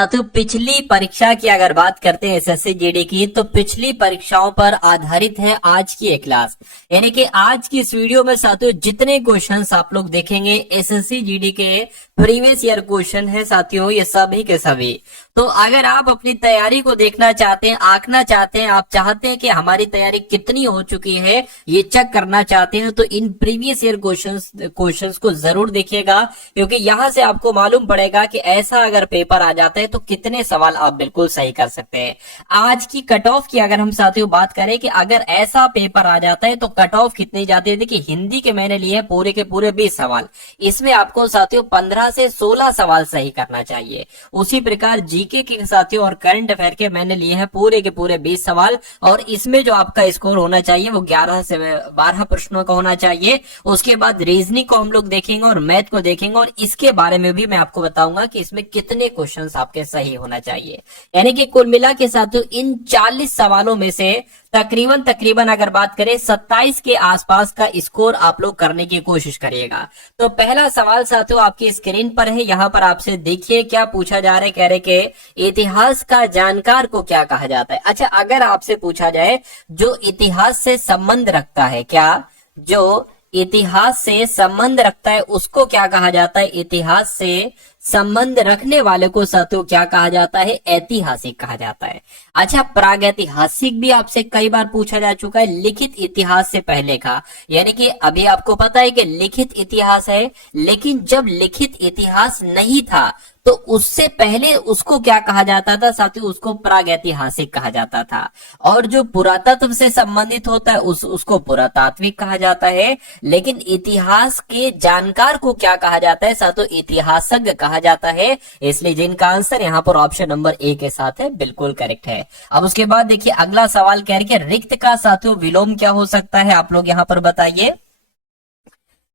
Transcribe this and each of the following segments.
साथियों पिछली परीक्षा की अगर बात करते हैं एसएससी जीडी की, तो पिछली परीक्षाओं पर आधारित है आज की एक क्लास। यानी कि आज की इस वीडियो में साथियों जितने क्वेश्चंस आप लोग देखेंगे एसएससी जीडी के प्रीवियस ईयर क्वेश्चन है साथियों, ये सभी के सभी। तो अगर आप अपनी तैयारी को देखना चाहते हैं, आंकना चाहते हैं, आप चाहते हैं कि हमारी तैयारी कितनी हो चुकी है ये चेक करना चाहते हैं, तो इन प्रीवियस ईयर क्वेश्चंस को जरूर देखिएगा, क्योंकि यहां से आपको मालूम पड़ेगा कि ऐसा अगर पेपर आ जाता है तो कितने सवाल आप बिल्कुल सही कर सकते हैं। आज की कट ऑफ की अगर हम साथियों बात करें कि अगर ऐसा पेपर आ जाता है तो कट ऑफ कितनी जाती है, देखिए हिंदी के मैंने लिए पूरे के पूरे 20 सवाल, इसमें आपको साथियों 15 से 16 सवाल सही करना चाहिए। उसी प्रकार जीके के साथियों और करंट अफेयर के मैंने लिए हैं पूरे के पूरे 20 सवाल, और इसमें जो आपका स्कोर होना चाहिए वो 11 से 12 प्रश्नों का होना चाहिए। उसके बाद रीजनिंग को हम लोग देखेंगे और मैथ को देखेंगे, और इसके बारे में भी मैं आपको बताऊंगा कि इसमें कितने क्वेश्चंस आपके सही होना चाहिए। यानी कि कुल मिला के साथियों इन 40 सवालों में से तकरीबन अगर बात करें 27 के आसपास का स्कोर आप लोग करने की कोशिश करिएगा। तो पहला सवाल साथियों आपकी स्क्रीन पर है, यहां पर आपसे देखिए क्या पूछा जा रहा है। कह रहे कि इतिहास का जानकार को क्या कहा जाता है। अच्छा, अगर आपसे पूछा जाए जो इतिहास से संबंध रखता है, क्या जो इतिहास से संबंध रखता है उसको क्या कहा जाता है? इतिहास से संबंध रखने वाले को साथियों क्या कहा जाता है? ऐतिहासिक कहा जाता है। अच्छा, प्रागैतिहासिक भी आपसे कई बार पूछा जा चुका है, लिखित इतिहास से पहले का। यानी कि अभी आपको पता है कि लिखित इतिहास है, लेकिन जब लिखित इतिहास नहीं था तो उससे पहले उसको क्या कहा जाता था साथियों? उसको प्रागैतिहासिक कहा जाता था। और जो पुरातत्व से संबंधित होता है उसको पुरातात्विक कहा जाता है। लेकिन इतिहास के जानकार को क्या कहा जाता है साथियों? इतिहासज्ञ कहा जाता है। इसलिए जिनका आंसर यहाँ पर ऑप्शन नंबर ए के साथ है, बिल्कुल करेक्ट है। अब उसके बाद देखिए अगला सवाल कह रही है रिक्त का साथियों विलोम क्या हो सकता है? आप लोग यहाँ पर बताइए,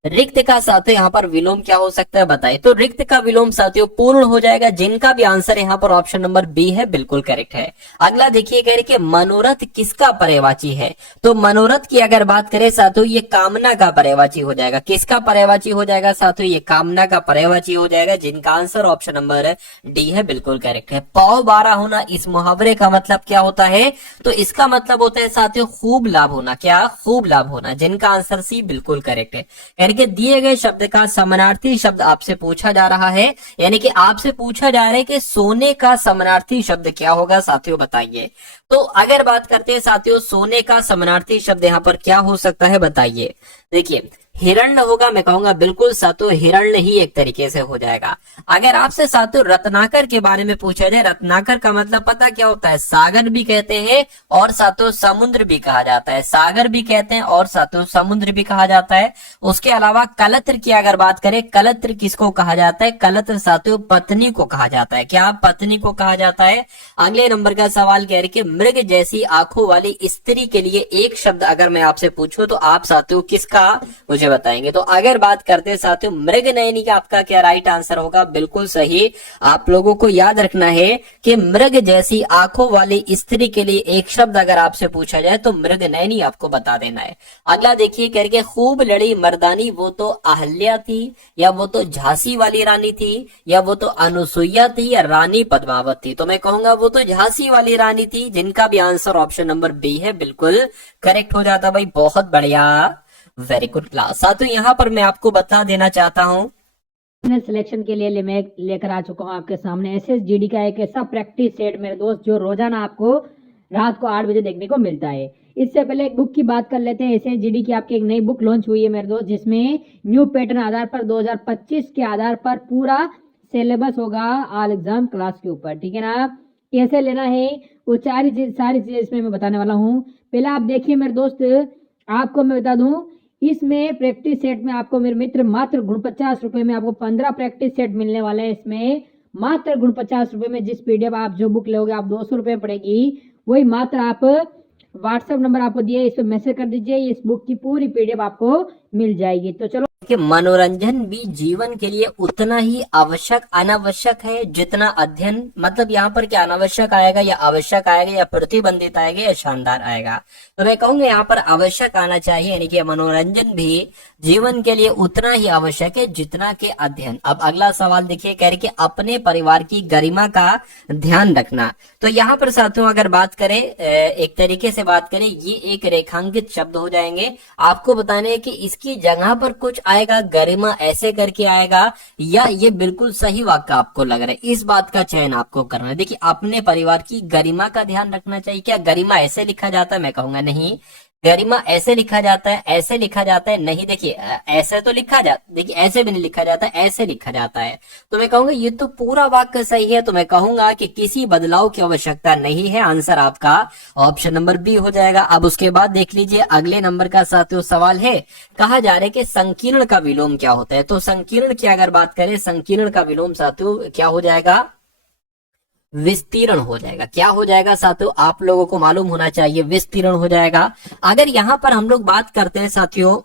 रिक्त का साथियों यहाँ पर विलोम क्या हो सकता है बताइए। तो रिक्त का विलोम साथियों पूर्ण हो जाएगा। जिनका भी आंसर यहाँ पर ऑप्शन नंबर बी है, बिल्कुल करेक्ट है। अगला देखिए कह रहे कि मनोरथ किसका पर्यायवाची है? तो मनोरथ की अगर बात करें साथियों ये कामना का पर्यायवाची हो जाएगा। किसका पर्यायवाची हो जाएगा साथियों? ये कामना का पर्यायवाची हो जाएगा। जिनका आंसर ऑप्शन नंबर डी है, बिल्कुल करेक्ट है। पौ 12 होना, इस मुहावरे का मतलब क्या होता है? तो इसका मतलब होता है साथियों खूब लाभ होना। क्या? खूब लाभ होना। जिनका आंसर सी, बिल्कुल करेक्ट है। के दिए गए शब्द का समानार्थी शब्द आपसे पूछा जा रहा है। यानी कि आपसे पूछा जा रहा है कि सोने का समानार्थी शब्द क्या होगा साथियों बताइए। तो अगर बात करते हैं साथियों सोने का समानार्थी शब्द यहाँ पर क्या हो सकता है बताइए। देखिए हिरण्य होगा, मैं कहूंगा बिल्कुल साथियों हिरण्य ही एक तरीके से हो जाएगा। अगर आपसे साथियों रत्नाकर के बारे में पूछा जाए, रत्नाकर का मतलब पता क्या होता है? सागर भी कहते हैं और साथियों समुद्र भी कहा जाता है। सागर भी कहते हैं और साथियों समुद्र भी कहा जाता है। उसके अलावा कलत्र की अगर बात करें, कलत्र किसको कहा जाता है? कलत्र साथियों पत्नी को कहा जाता है। क्या? पत्नी को कहा जाता है। अगले नंबर का सवाल कह रहे कि मृग जैसी आंखों वाली स्त्री के लिए एक शब्द अगर मैं आपसे पूछूं तो आप साथियों किसका मुझे बताएंगे। तो अगर बात करते हैं साथियों मृग नयनी का आपका क्या राइट आंसर होगा? बिल्कुल सही। आप लोगों को याद रखना है कि मृग जैसी आंखों वाली स्त्री के लिए एक शब्द अगर आपसे पूछा जाए तो मृग नयनी आपको बता देना है। अगला देखिए करके खूब लड़ी मर्दानी, वो तो अहल्या थी या वो तो झांसी वाली रानी थी या वो तो अनुसुईया थी या रानी पद्मावत थी? तो मैं कहूंगा वो तो झांसी वाली रानी थी। जिनका भी आंसर ऑप्शन नंबर बी है, बिल्कुल करेक्ट हो जाता भाई। बहुत बढ़िया, वेरी गुड क्लास। साथियों यहाँ पर मैं आपको बता देना चाहता हूँ सिलेक्शन के लिए मैं लेकर आ चुका हूँ आपके सामने एसएसजीडी का एक ऐसा प्रैक्टिस सेट मेरे दोस्त जो रोजाना आपको रात को 8 बजे देखने को मिलता है। इससे पहले एक बुक की बात कर लेते हैं। एसएसजीडी की आपकी एक नई बुक लॉन्च हुई है मेरे दोस्त, जिसमें न्यू पैटर्न आधार पर 2025 के आधार पर पूरा सिलेबस होगा ऑल एग्जाम क्लास के ऊपर। ठीक है ना? कैसे लेना है वो सारी चीजें इसमें मैं बताने वाला हूँ। पहले आप देखिए मेरे दोस्त, आपको मैं बता दूं इसमें प्रैक्टिस सेट में आपको मेरे मित्र मात्र 49 में आपको 15 प्रैक्टिस सेट मिलने वाले हैं। इसमें मात्र 49 में जिस पीडीएफ आप जो बुक लोगे आप 200 पड़ेगी, वही मात्र आप व्हाट्सएप नंबर आपको दिए, इस पर मैसेज कर दीजिए, इस बुक की पूरी पीडीएफ आपको मिल जाएगी। तो चलो कि मनोरंजन भी जीवन के लिए उतना ही आवश्यक अनावश्यक है जितना अध्ययन, मतलब यहाँ पर क्या अनावश्यक आएगा या आवश्यक आएगा या प्रतिबंधित आएगा या शानदार आएगा? तो मैं कहूंगा यहाँ पर आवश्यक आना चाहिए, यानी कि मनोरंजन भी जीवन के लिए उतना ही आवश्यक है जितना के अध्ययन। अब अगला सवाल देखिए, कह रहे कि अपने परिवार की गरिमा का ध्यान रखना। तो यहाँ पर साथियों अगर बात करें, एक तरीके से बात करें, ये एक रेखांकित शब्द हो जाएंगे। आपको बताने है कि इसकी जगह पर कुछ आएगा, गरिमा ऐसे करके आएगा, या ये बिल्कुल सही वाक्य आपको लग रहा है, इस बात का चयन आपको करना है। देखिए अपने परिवार की गरिमा का ध्यान रखना चाहिए। क्या गरिमा ऐसे लिखा जाता है? मैं कहूंगा नहीं। गरिमा ऐसे लिखा जाता है, ऐसे लिखा जाता है? नहीं। देखिए ऐसे तो लिखा जाता, देखिए ऐसे भी नहीं लिखा जाता, ऐसे लिखा जाता है। तो मैं कहूंगा ये तो पूरा वाक्य सही है। तो मैं कहूंगा कि किसी बदलाव की आवश्यकता नहीं है। आंसर आपका ऑप्शन नंबर बी हो जाएगा। अब उसके बाद देख लीजिए अगले नंबर का साथियों सवाल है, कहा जा रहा है कि संकीर्ण का विलोम क्या होता है। तो संकीर्ण की अगर बात करें, संकीर्ण का विलोम साथियों क्या हो जाएगा? विस्तीर्ण हो जाएगा। क्या हो जाएगा साथियों? आप लोगों को मालूम होना चाहिए, विस्तीर्ण हो जाएगा। अगर यहां पर हम लोग बात करते हैं साथियों,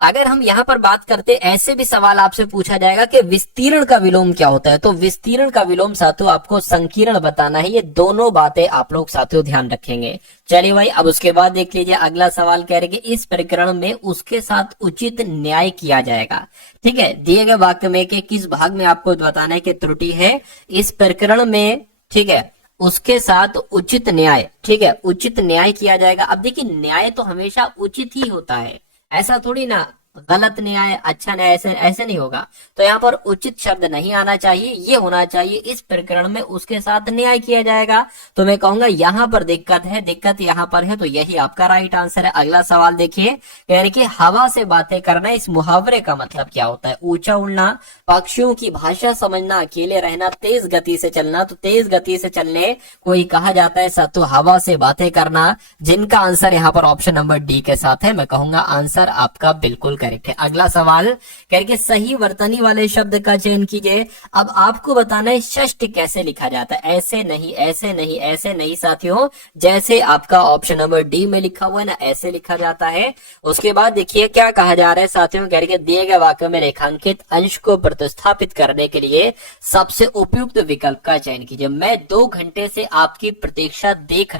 अगर हम यहाँ पर बात करते, ऐसे भी सवाल आपसे पूछा जाएगा कि विस्तीर्ण का विलोम क्या होता है। तो विस्तीर्ण का विलोम साथियों आपको संकीर्ण बताना है। ये दोनों बातें आप लोग साथियों ध्यान रखेंगे। चलिए भाई, अब उसके बाद देख लीजिए अगला सवाल कह रहे कि इस प्रकरण में उसके साथ उचित न्याय किया जाएगा। ठीक है, दिए गए वाक्य में कि किस भाग में आपको बताना है कि त्रुटि है इस प्रकरण में। ठीक है, उसके साथ उचित न्याय, ठीक है, उचित न्याय किया जाएगा। अब देखिए न्याय तो हमेशा उचित ही होता है, ऐसा थोड़ी ना गलत न्याय अच्छा न्याय ऐसे ऐसे नहीं होगा। तो यहाँ पर उचित शब्द नहीं आना चाहिए, ये होना चाहिए इस प्रकरण में उसके साथ न्याय किया जाएगा। तो मैं कहूंगा यहाँ पर दिक्कत है, दिक्कत यहाँ पर है, तो यही आपका राइट आंसर है। अगला सवाल देखिए, कह रहे कि हवा से बातें करना, इस मुहावरे का मतलब क्या होता है? ऊंचा उड़ना, पक्षियों की भाषा समझना, अकेले रहना, तेज गति से चलना। तो तेज गति से चलने को ही कहा जाता है साथियों हवा से बातें करना, जिनका आंसर यहाँ पर ऑप्शन नंबर डी के साथ है। मैं कहूंगा आंसर आपका बिल्कुल करेक्ट है। अगला सवाल करके सही वर्तनी वाले शब्द का चयन कीजिए। अब आपको बताना है षष्ठ कैसे लिखा जाता है। ऐसे नहीं, ऐसे नहीं, ऐसे नहीं साथियों, जैसे आपका ऑप्शन नंबर डी में लिखा हुआ है ना, ऐसे लिखा जाता है। उसके बाद देखिए क्या कहा जा रहा है साथियों, करके दिए गए वाक्य में रेखांकित अंश को प्रतिस्थापित करने के लिए सबसे उपयुक्त विकल्प का चयन कीजिए। मैं 2 घंटे से आपकी प्रतीक्षा देख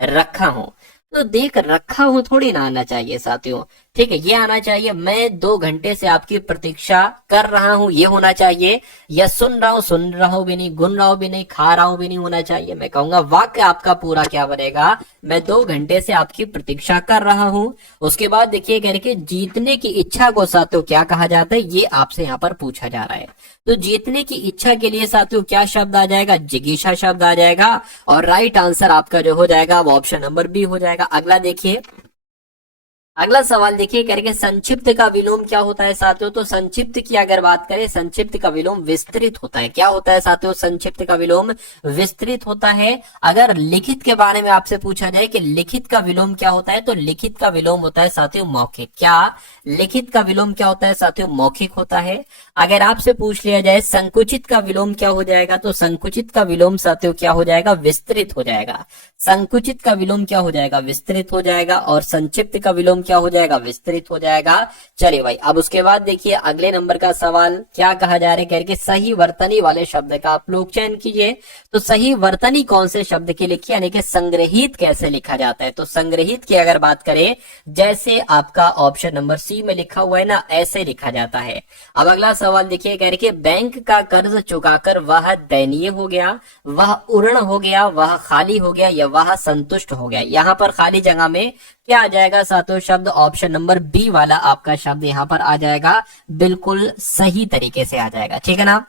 रखा हूं। तो देख रखा हूं थोड़ी ना आना चाहिए साथियों, ठीक है, ये आना चाहिए मैं 2 घंटे से आपकी प्रतीक्षा कर रहा हूं, ये होना चाहिए। या सुन रहा हूं भी नहीं, गुन रहा हूं भी नहीं, खा रहा हूं भी नहीं होना चाहिए। मैं कहूंगा वाक्य आपका पूरा क्या बनेगा? मैं 2 घंटे से आपकी प्रतीक्षा कर रहा हूं। उसके बाद देखिए कह रहे जीतने की इच्छा को साथियों क्या कहा जाता है, ये आपसे यहाँ पर पूछा जा रहा है। तो जीतने की इच्छा के लिए साथियों क्या शब्द आ जाएगा? जिज्ञासा शब्द आ जाएगा। और राइट आंसर आपका जो हो जाएगा वो ऑप्शन नंबर बी हो जाएगा। अगला देखिए, अगला सवाल देखिए करके संक्षिप्त का विलोम क्या होता है साथियों। तो संक्षिप्त की अगर बात करें, संक्षिप्त का विलोम विस्तृत होता है। क्या होता है साथियों? संक्षिप्त का विलोम विस्तृत होता है। अगर लिखित के बारे में आपसे पूछा जाए कि लिखित का विलोम क्या होता है, तो लिखित का विलोम होता है साथियों मौखिक। क्या लिखित का विलोम क्या होता है साथियों? मौखिक होता है। अगर आपसे पूछ लिया जाए संकुचित का विलोम क्या हो जाएगा, तो संकुचित का विलोम साथियों क्या हो जाएगा? विस्तृत हो जाएगा। संकुचित का विलोम क्या हो जाएगा? विस्तृत हो जाएगा। और संक्षिप्त का विलोम क्या हो जाएगा? विस्तृत हो जाएगा। चलिए भाई, अब उसके बाद देखिए अगले नंबर का सवाल क्या कहा जा रहा है, करके सही वर्तनी वाले शब्द का आप लोग चयन कीजिए। तो सही वर्तनी कौन से शब्द की लिखी, यानी कि संग्रहित कैसे लिखा जाता है। तो संग्रहित की अगर बात करें, जैसे आपका ऑप्शन नंबर सी में लिखा हुआ है ना, ऐसे लिखा जाता है। अब अगला सवाल देखिए, कह रहे बैंक का कर्ज चुकाकर वह दयनीय हो गया, वह उर्ण हो गया, वह खाली हो गया, या वह संतुष्ट हो गया। यहाँ पर खाली जगह में क्या आ जाएगा साथियों? शब्द ऑप्शन नंबर बी वाला आपका शब्द यहाँ पर आ जाएगा, बिल्कुल सही तरीके से आ जाएगा। ठीक है ना,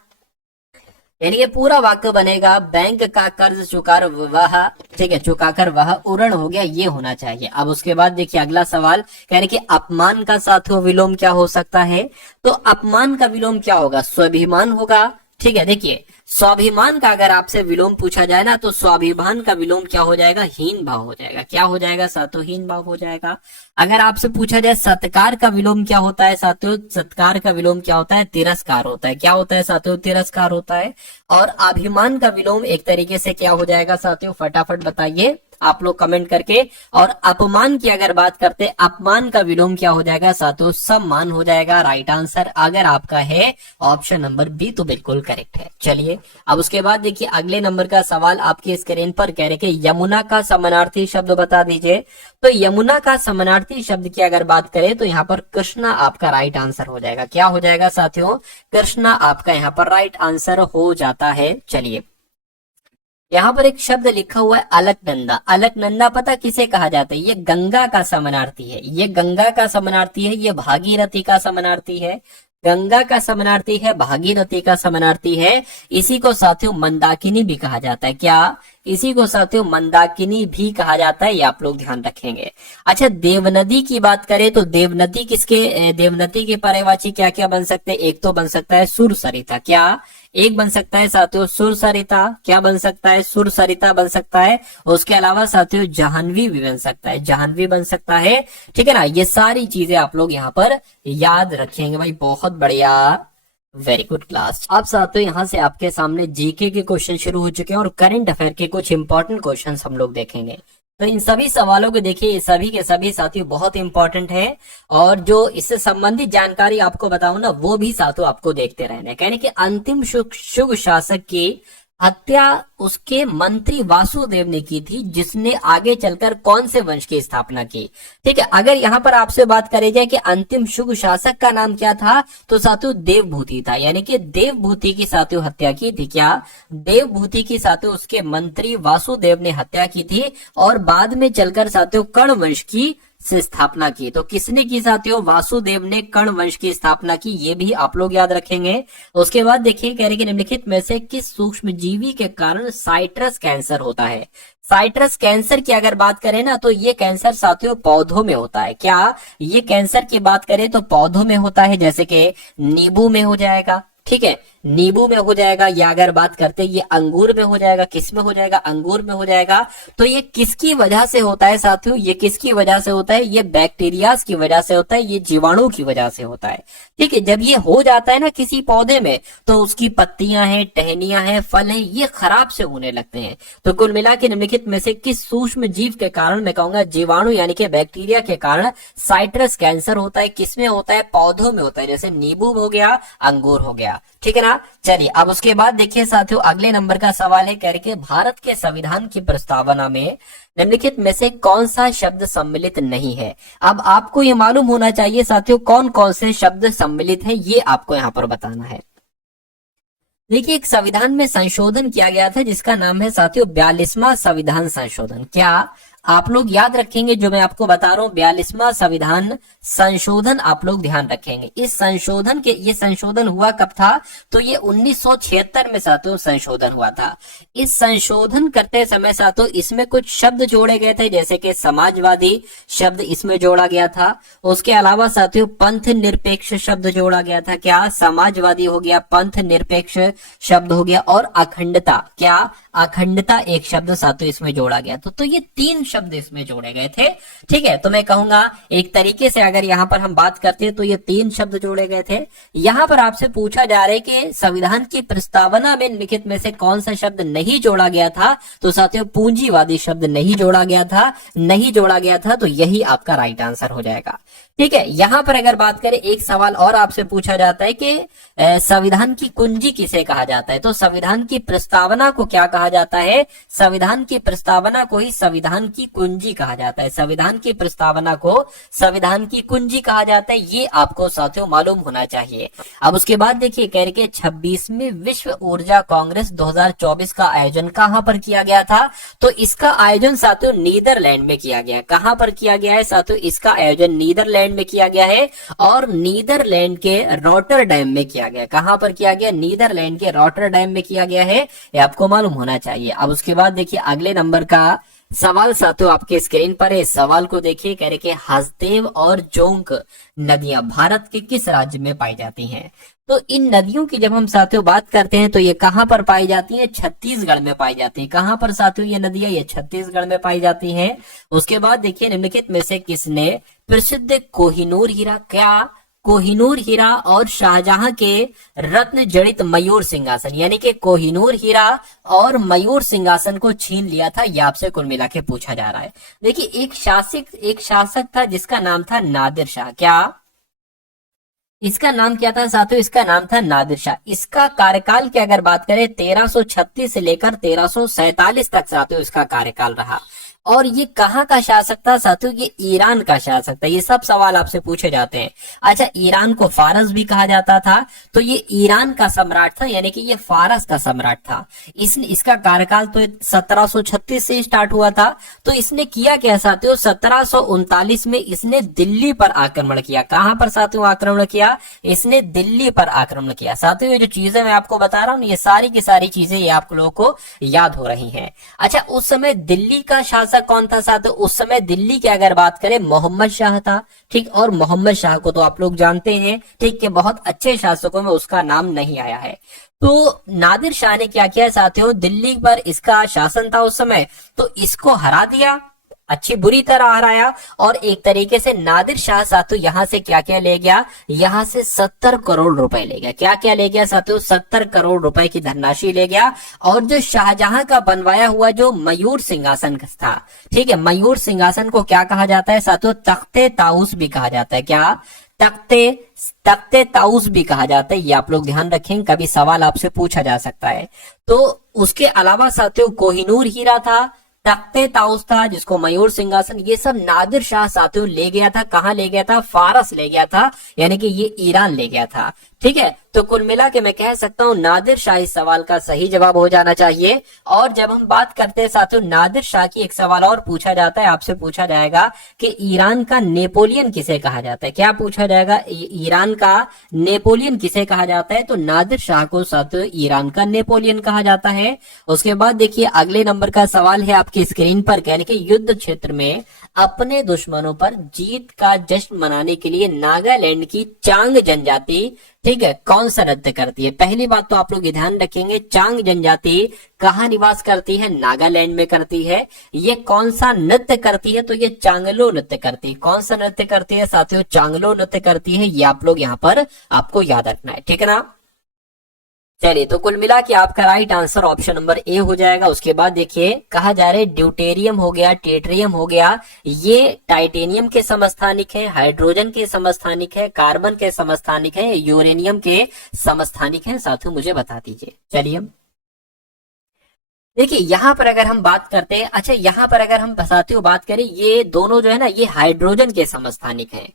यानी कि पूरा वाक्य बनेगा बैंक का कर्ज चुकार वह, ठीक है, चुकाकर वह उर्ण हो गया, ये होना चाहिए। अब उसके बाद देखिए अगला सवाल कह रहे कि अपमान का साथियों विलोम क्या हो सकता है। तो अपमान का विलोम क्या होगा? स्वाभिमान होगा। ठीक है, देखिए स्वाभिमान का अगर आपसे विलोम पूछा जाए ना, तो स्वाभिमान का विलोम क्या हो जाएगा? हीन भाव हो जाएगा। क्या हो जाएगा साथियों? हीन भाव हो जाएगा। अगर आपसे पूछा जाए सत्कार का विलोम क्या होता है साथियों, सत्कार का विलोम क्या होता है? तिरस्कार होता है। क्या होता है साथियों? तिरस्कार होता है। और अभिमान का विलोम एक तरीके से क्या हो जाएगा साथियों? फटाफट बताइए। आप लोग कमेंट करके। और अपमान की अगर बात करते, अपमान का विलोम क्या हो जाएगा साथियों, सम्मान हो जाएगा। राइट आंसर अगर आपका है ऑप्शन नंबर बी तो बिल्कुल करेक्ट है। चलिए अब उसके बाद देखिए अगले नंबर का सवाल आपकी स्क्रीन पर कह रहे कि यमुना का समानार्थी शब्द बता दीजिए। तो यमुना का समानार्थी शब्द की अगर बात करें तो यहाँ पर कृष्णा आपका राइट आंसर हो जाएगा। क्या हो जाएगा साथियों, कृष्णा आपका यहाँ पर राइट आंसर हो जाता है। चलिए यहाँ पर एक शब्द लिखा हुआ है अलकनंदा। अलकनंदा पता किसे कहा जाता है, ये गंगा का समानार्थी है, ये गंगा का समानार्थी है, ये भागीरथी का समानार्थी है। गंगा का समानार्थी है, भागीरथी का समानार्थी है। इसी को साथियों मंदाकिनी भी कहा जाता है। क्या, इसी को साथियों मंदाकिनी भी कहा जाता है, ये आप लोग ध्यान रखेंगे। अच्छा देवनदी की बात करें तो देवनदी किसके, देवनदी के पर्यायवाची क्या क्या बन सकते हैं, एक तो बन सकता है सुरसरिता। क्या, एक बन सकता है साथियों सुरसरिता। क्या बन सकता है, सुरसरिता बन सकता है। उसके अलावा साथियों जाह्नवी भी बन सकता है, जाह्नवी बन सकता है। ठीक है ना, ये सारी चीजें आप लोग यहाँ पर याद रखेंगे भाई, बहुत बढ़िया, वेरी गुड क्लास। अब साथियों यहाँ से आपके सामने जीके के क्वेश्चन शुरू हो चुके हैं और करंट अफेयर के कुछ इंपॉर्टेंट क्वेश्चन हम लोग देखेंगे। तो इन सभी सवालों को देखिए, ये सभी के सभी साथियों बहुत इंपॉर्टेंट है और जो इससे संबंधित जानकारी आपको बताऊं ना वो भी साथियों आपको देखते रहना। कहने कि अंतिम शुग शासक की हत्या उसके मंत्री वासुदेव ने की थी, जिसने आगे चलकर कौन से वंश की स्थापना की। ठीक है, अगर यहाँ पर आपसे बात करी जाए कि अंतिम शुग शासक का नाम क्या था तो साथियों देवभूति था, यानी कि देवभूति की साथियों हत्या की थी। क्या, देवभूति की साथियों उसके मंत्री वासुदेव ने हत्या की थी और बाद में चलकर साथियों कर्ण वंश की से स्थापना की। तो किसने की साथियों, वासुदेव ने कर्ण वंश की स्थापना की, ये भी आप लोग याद रखेंगे। उसके बाद देखिए कह रहे कि निम्नलिखित में से किस सूक्ष्म जीवी के कारण साइट्रस कैंसर होता है। साइट्रस कैंसर की अगर बात करें ना तो ये कैंसर साथियों पौधों में होता है। क्या, ये कैंसर की बात करें तो पौधों में होता है, जैसे कि नींबू में हो जाएगा। ठीक है, नींबू में हो जाएगा, या अगर बात करते ये अंगूर में हो जाएगा। किस में हो जाएगा, अंगूर में हो जाएगा। तो ये किसकी वजह से होता है साथियों, ये किसकी वजह से होता है, ये बैक्टीरिया की वजह से होता है, ये जीवाणु की वजह से होता है। ठीक है, जब ये हो जाता है ना किसी पौधे में तो उसकी पत्तियां हैं, टहनियां हैं, फल हैं, ये खराब से होने लगते हैं। तो कुल मिला के निम्नलिखित में से किस सूक्ष्म जीव के कारण, मैं कहूंगा जीवाणु यानी कि बैक्टीरिया के कारण साइट्रस कैंसर होता है। किसमें होता है, पौधों में होता है, जैसे नींबू हो गया, अंगूर हो गया। ठीक है ना। चलिए अब उसके बाद देखिए साथियों अगले नंबर का सवाल है, कह रहे भारत के संविधान की प्रस्तावना में निम्नलिखित में से कौन सा शब्द सम्मिलित नहीं है। अब आपको ये मालूम होना चाहिए साथियों कौन कौन से शब्द सम्मिलित है, ये आपको यहाँ पर बताना है। देखिए एक संविधान में संशोधन किया गया था जिसका नाम है साथियों 42वां संविधान संशोधन। क्या आप लोग याद रखेंगे जो मैं आपको बता रहा हूँ, 42वां संविधान संशोधन आप लोग ध्यान रखेंगे। इस संशोधन के, ये संशोधन हुआ कब था, तो ये 1976 में साथियों संशोधन हुआ था। इस संशोधन करते समय साथियों इसमें कुछ शब्द जोड़े गए थे, जैसे कि समाजवादी शब्द इसमें जोड़ा गया था। उसके अलावा साथियों पंथ निरपेक्ष शब्द जोड़ा गया था। क्या, समाजवादी हो गया, पंथ निरपेक्ष शब्द हो गया, और अखंडता, क्या अखंडता एक शब्द साथियों इसमें जोड़ा गया। तो ये 3 शब्द इसमें जोड़े गए थे। ठीक है, तो मैं कहूंगा एक तरीके से अगर यहाँ पर हम बात करते हैं तो ये 3 शब्द जोड़े गए थे। यहाँ पर आपसे पूछा जा रहा है कि संविधान की प्रस्तावना में निम्नलिखित में से कौन सा शब्द नहीं जोड़ा गया था, तो साथियों पूंजीवादी शब्द नहीं जोड़ा गया था, नहीं जोड़ा गया था, तो यही आपका राइट आंसर हो जाएगा। ठीक है, यहाँ पर अगर बात करें एक सवाल और आपसे पूछा जाता है कि संविधान की कुंजी किसे कहा जाता है, तो संविधान की प्रस्तावना को क्या कहा जाता है, संविधान की प्रस्तावना को ही संविधान की कुंजी कहा जाता है। संविधान की प्रस्तावना को संविधान की कुंजी कहा जाता है, ये आपको साथियों मालूम होना चाहिए। अब उसके बाद देखिए कह रहे 26वीं विश्व ऊर्जा कांग्रेस 2024 का आयोजन कहां पर किया गया था, तो इसका आयोजन साथियों नीदरलैंड में किया गया। कहां पर किया गया है साथियों, इसका आयोजन नीदरलैंड में किया गया है और नीदरलैंड के रॉटरडैम में किया गया। कहां पर किया गया, नीदरलैंड के रॉटरडैम में किया गया है, ये आपको मालूम होना चाहिए। अब उसके बाद देखिए अगले नंबर का सवाल साथियों आपके स्क्रीन पर है। इस सवाल को देखिए, कह रहे कि हसदेव और जोंक नदियां भारत के किस राज्य में पाई जाती हैं। तो इन नदियों की जब हम साथियों बात करते हैं तो ये कहां पर पाई जाती हैं, छत्तीसगढ़ में पाई जाती है। कहां पर साथियों ये नदियां, ये छत्तीसगढ़ में पाई जाती हैं। उसके बाद देखिए निम्नलिखित में से किसने प्रसिद्ध कोहिनूर हीरा, क्या कोहिनूर हीरा और शाहजहां के रत्न जड़ित मयूर सिंहासन, यानी कि कोहिनूर हीरा और मयूर सिंहासन को छीन लिया था, यह आपसे कुल मिला के पूछा जा रहा है। देखिए एक शासक था जिसका नाम था नादिर शाह। क्या इसका नाम क्या था साथियों? इसका नाम था नादिर शाह। इसका कार्यकाल की अगर बात करें 1336 से लेकर 1347 तक साथियों इसका कार्यकाल रहा। और ये कहाँ का शासक था साथियों? ये ईरान का शासक था। ये सब सवाल आपसे पूछे जाते हैं। अच्छा, ईरान को फारस भी कहा जाता था, तो ये ईरान का सम्राट था, यानी कि ये फारस का सम्राट था। इसका कार्यकाल तो 1736 से स्टार्ट हुआ था। तो इसने किया क्या साथियों? 1739 में इसने दिल्ली पर आक्रमण किया। कहां पर साथियों आक्रमण किया? इसने दिल्ली पर आक्रमण किया। साथियों ये जो चीजें मैं आपको बता रहा हूँ, ये सारी की सारी चीजें ये आप लोगों को याद हो रही हैं। अच्छा, उस समय दिल्ली का शासक कौन था साथियों? उस समय दिल्ली की अगर बात करें मोहम्मद शाह था। ठीक, और मोहम्मद शाह को तो आप लोग जानते हैं, ठीक, कि बहुत अच्छे शासकों में उसका नाम नहीं आया है। तो नादिर शाह ने क्या किया साथियों? दिल्ली पर इसका शासन था उस समय, तो इसको हरा दिया, अच्छी बुरी तरह हराया। और एक तरीके से नादिर शाह साथियों यहां से क्या क्या ले गया? यहां से 70 करोड़ रुपए ले गया। क्या क्या ले गया साथियों? 70 करोड़ रुपए की धनराशि ले गया। और जो शाहजहां का बनवाया हुआ जो मयूर सिंहासन था, ठीक है, मयूर सिंहासन को क्या कहा जाता है साथियों? तख्ते ताउस भी कहा जाता है। क्या? तख्ते ताउस भी कहा जाता है। ये आप लोग ध्यान रखें, कभी सवाल आपसे पूछा जा सकता है। तो उसके अलावा साथियों कोहिनूर हीरा था, तख्ते ताउस था, जिसको मयूर सिंहासन, ये सब नादिर शाह साथियों ले गया था। कहां ले गया था? फारस ले गया था, यानी कि ये ईरान ले गया था। ठीक है, तो कुल मिला के मैं कह सकता हूं नादिर शाह इस सवाल का सही जवाब हो जाना चाहिए। और जब हम बात करते हैं साथियों नादिर शाह की, एक सवाल और पूछा जाता है, आपसे पूछा जाएगा कि ईरान का नेपोलियन किसे कहा जाता है? क्या पूछा जाएगा? ईरान का नेपोलियन किसे कहा जाता है? तो नादिर शाह को साथियों ईरान का नेपोलियन कहा जाता है। उसके बाद देखिए अगले नंबर का सवाल है आपकी स्क्रीन पर, कहने के युद्ध क्षेत्र में अपने दुश्मनों पर जीत का जश्न मनाने के लिए नागालैंड की चांग जनजाति, ठीक है, कौन सा नृत्य करती है? पहली बात तो आप लोग ये ध्यान रखेंगे, चांग जनजाति कहाँ निवास करती है? नागालैंड में करती है। ये कौन सा नृत्य करती है? तो ये चांगलो नृत्य करती है। कौन सा नृत्य करती है साथियों? चांगलो नृत्य करती है। ये आप लोग यहाँ पर आपको याद रखना है, ठीक है ना। चलिए, तो कुल मिला के आपका right answer option number A हो जाएगा। उसके बाद देखिए कहा जा रहा है ड्यूटेरियम हो गया, टेट्रियम हो गया, ये टाइटेनियम के समस्थानिक है, हाइड्रोजन के समस्थानिक है, कार्बन के समस्थानिक है, यूरेनियम के समस्थानिक है। साथियों मुझे बता दीजिए। चलिए देखिए यहां पर अगर हम बात करते हैं, अच्छा यहां पर अगर हम साथियों बात करें, ये दोनों जो है ना ये हाइड्रोजन के समस्थानिक है।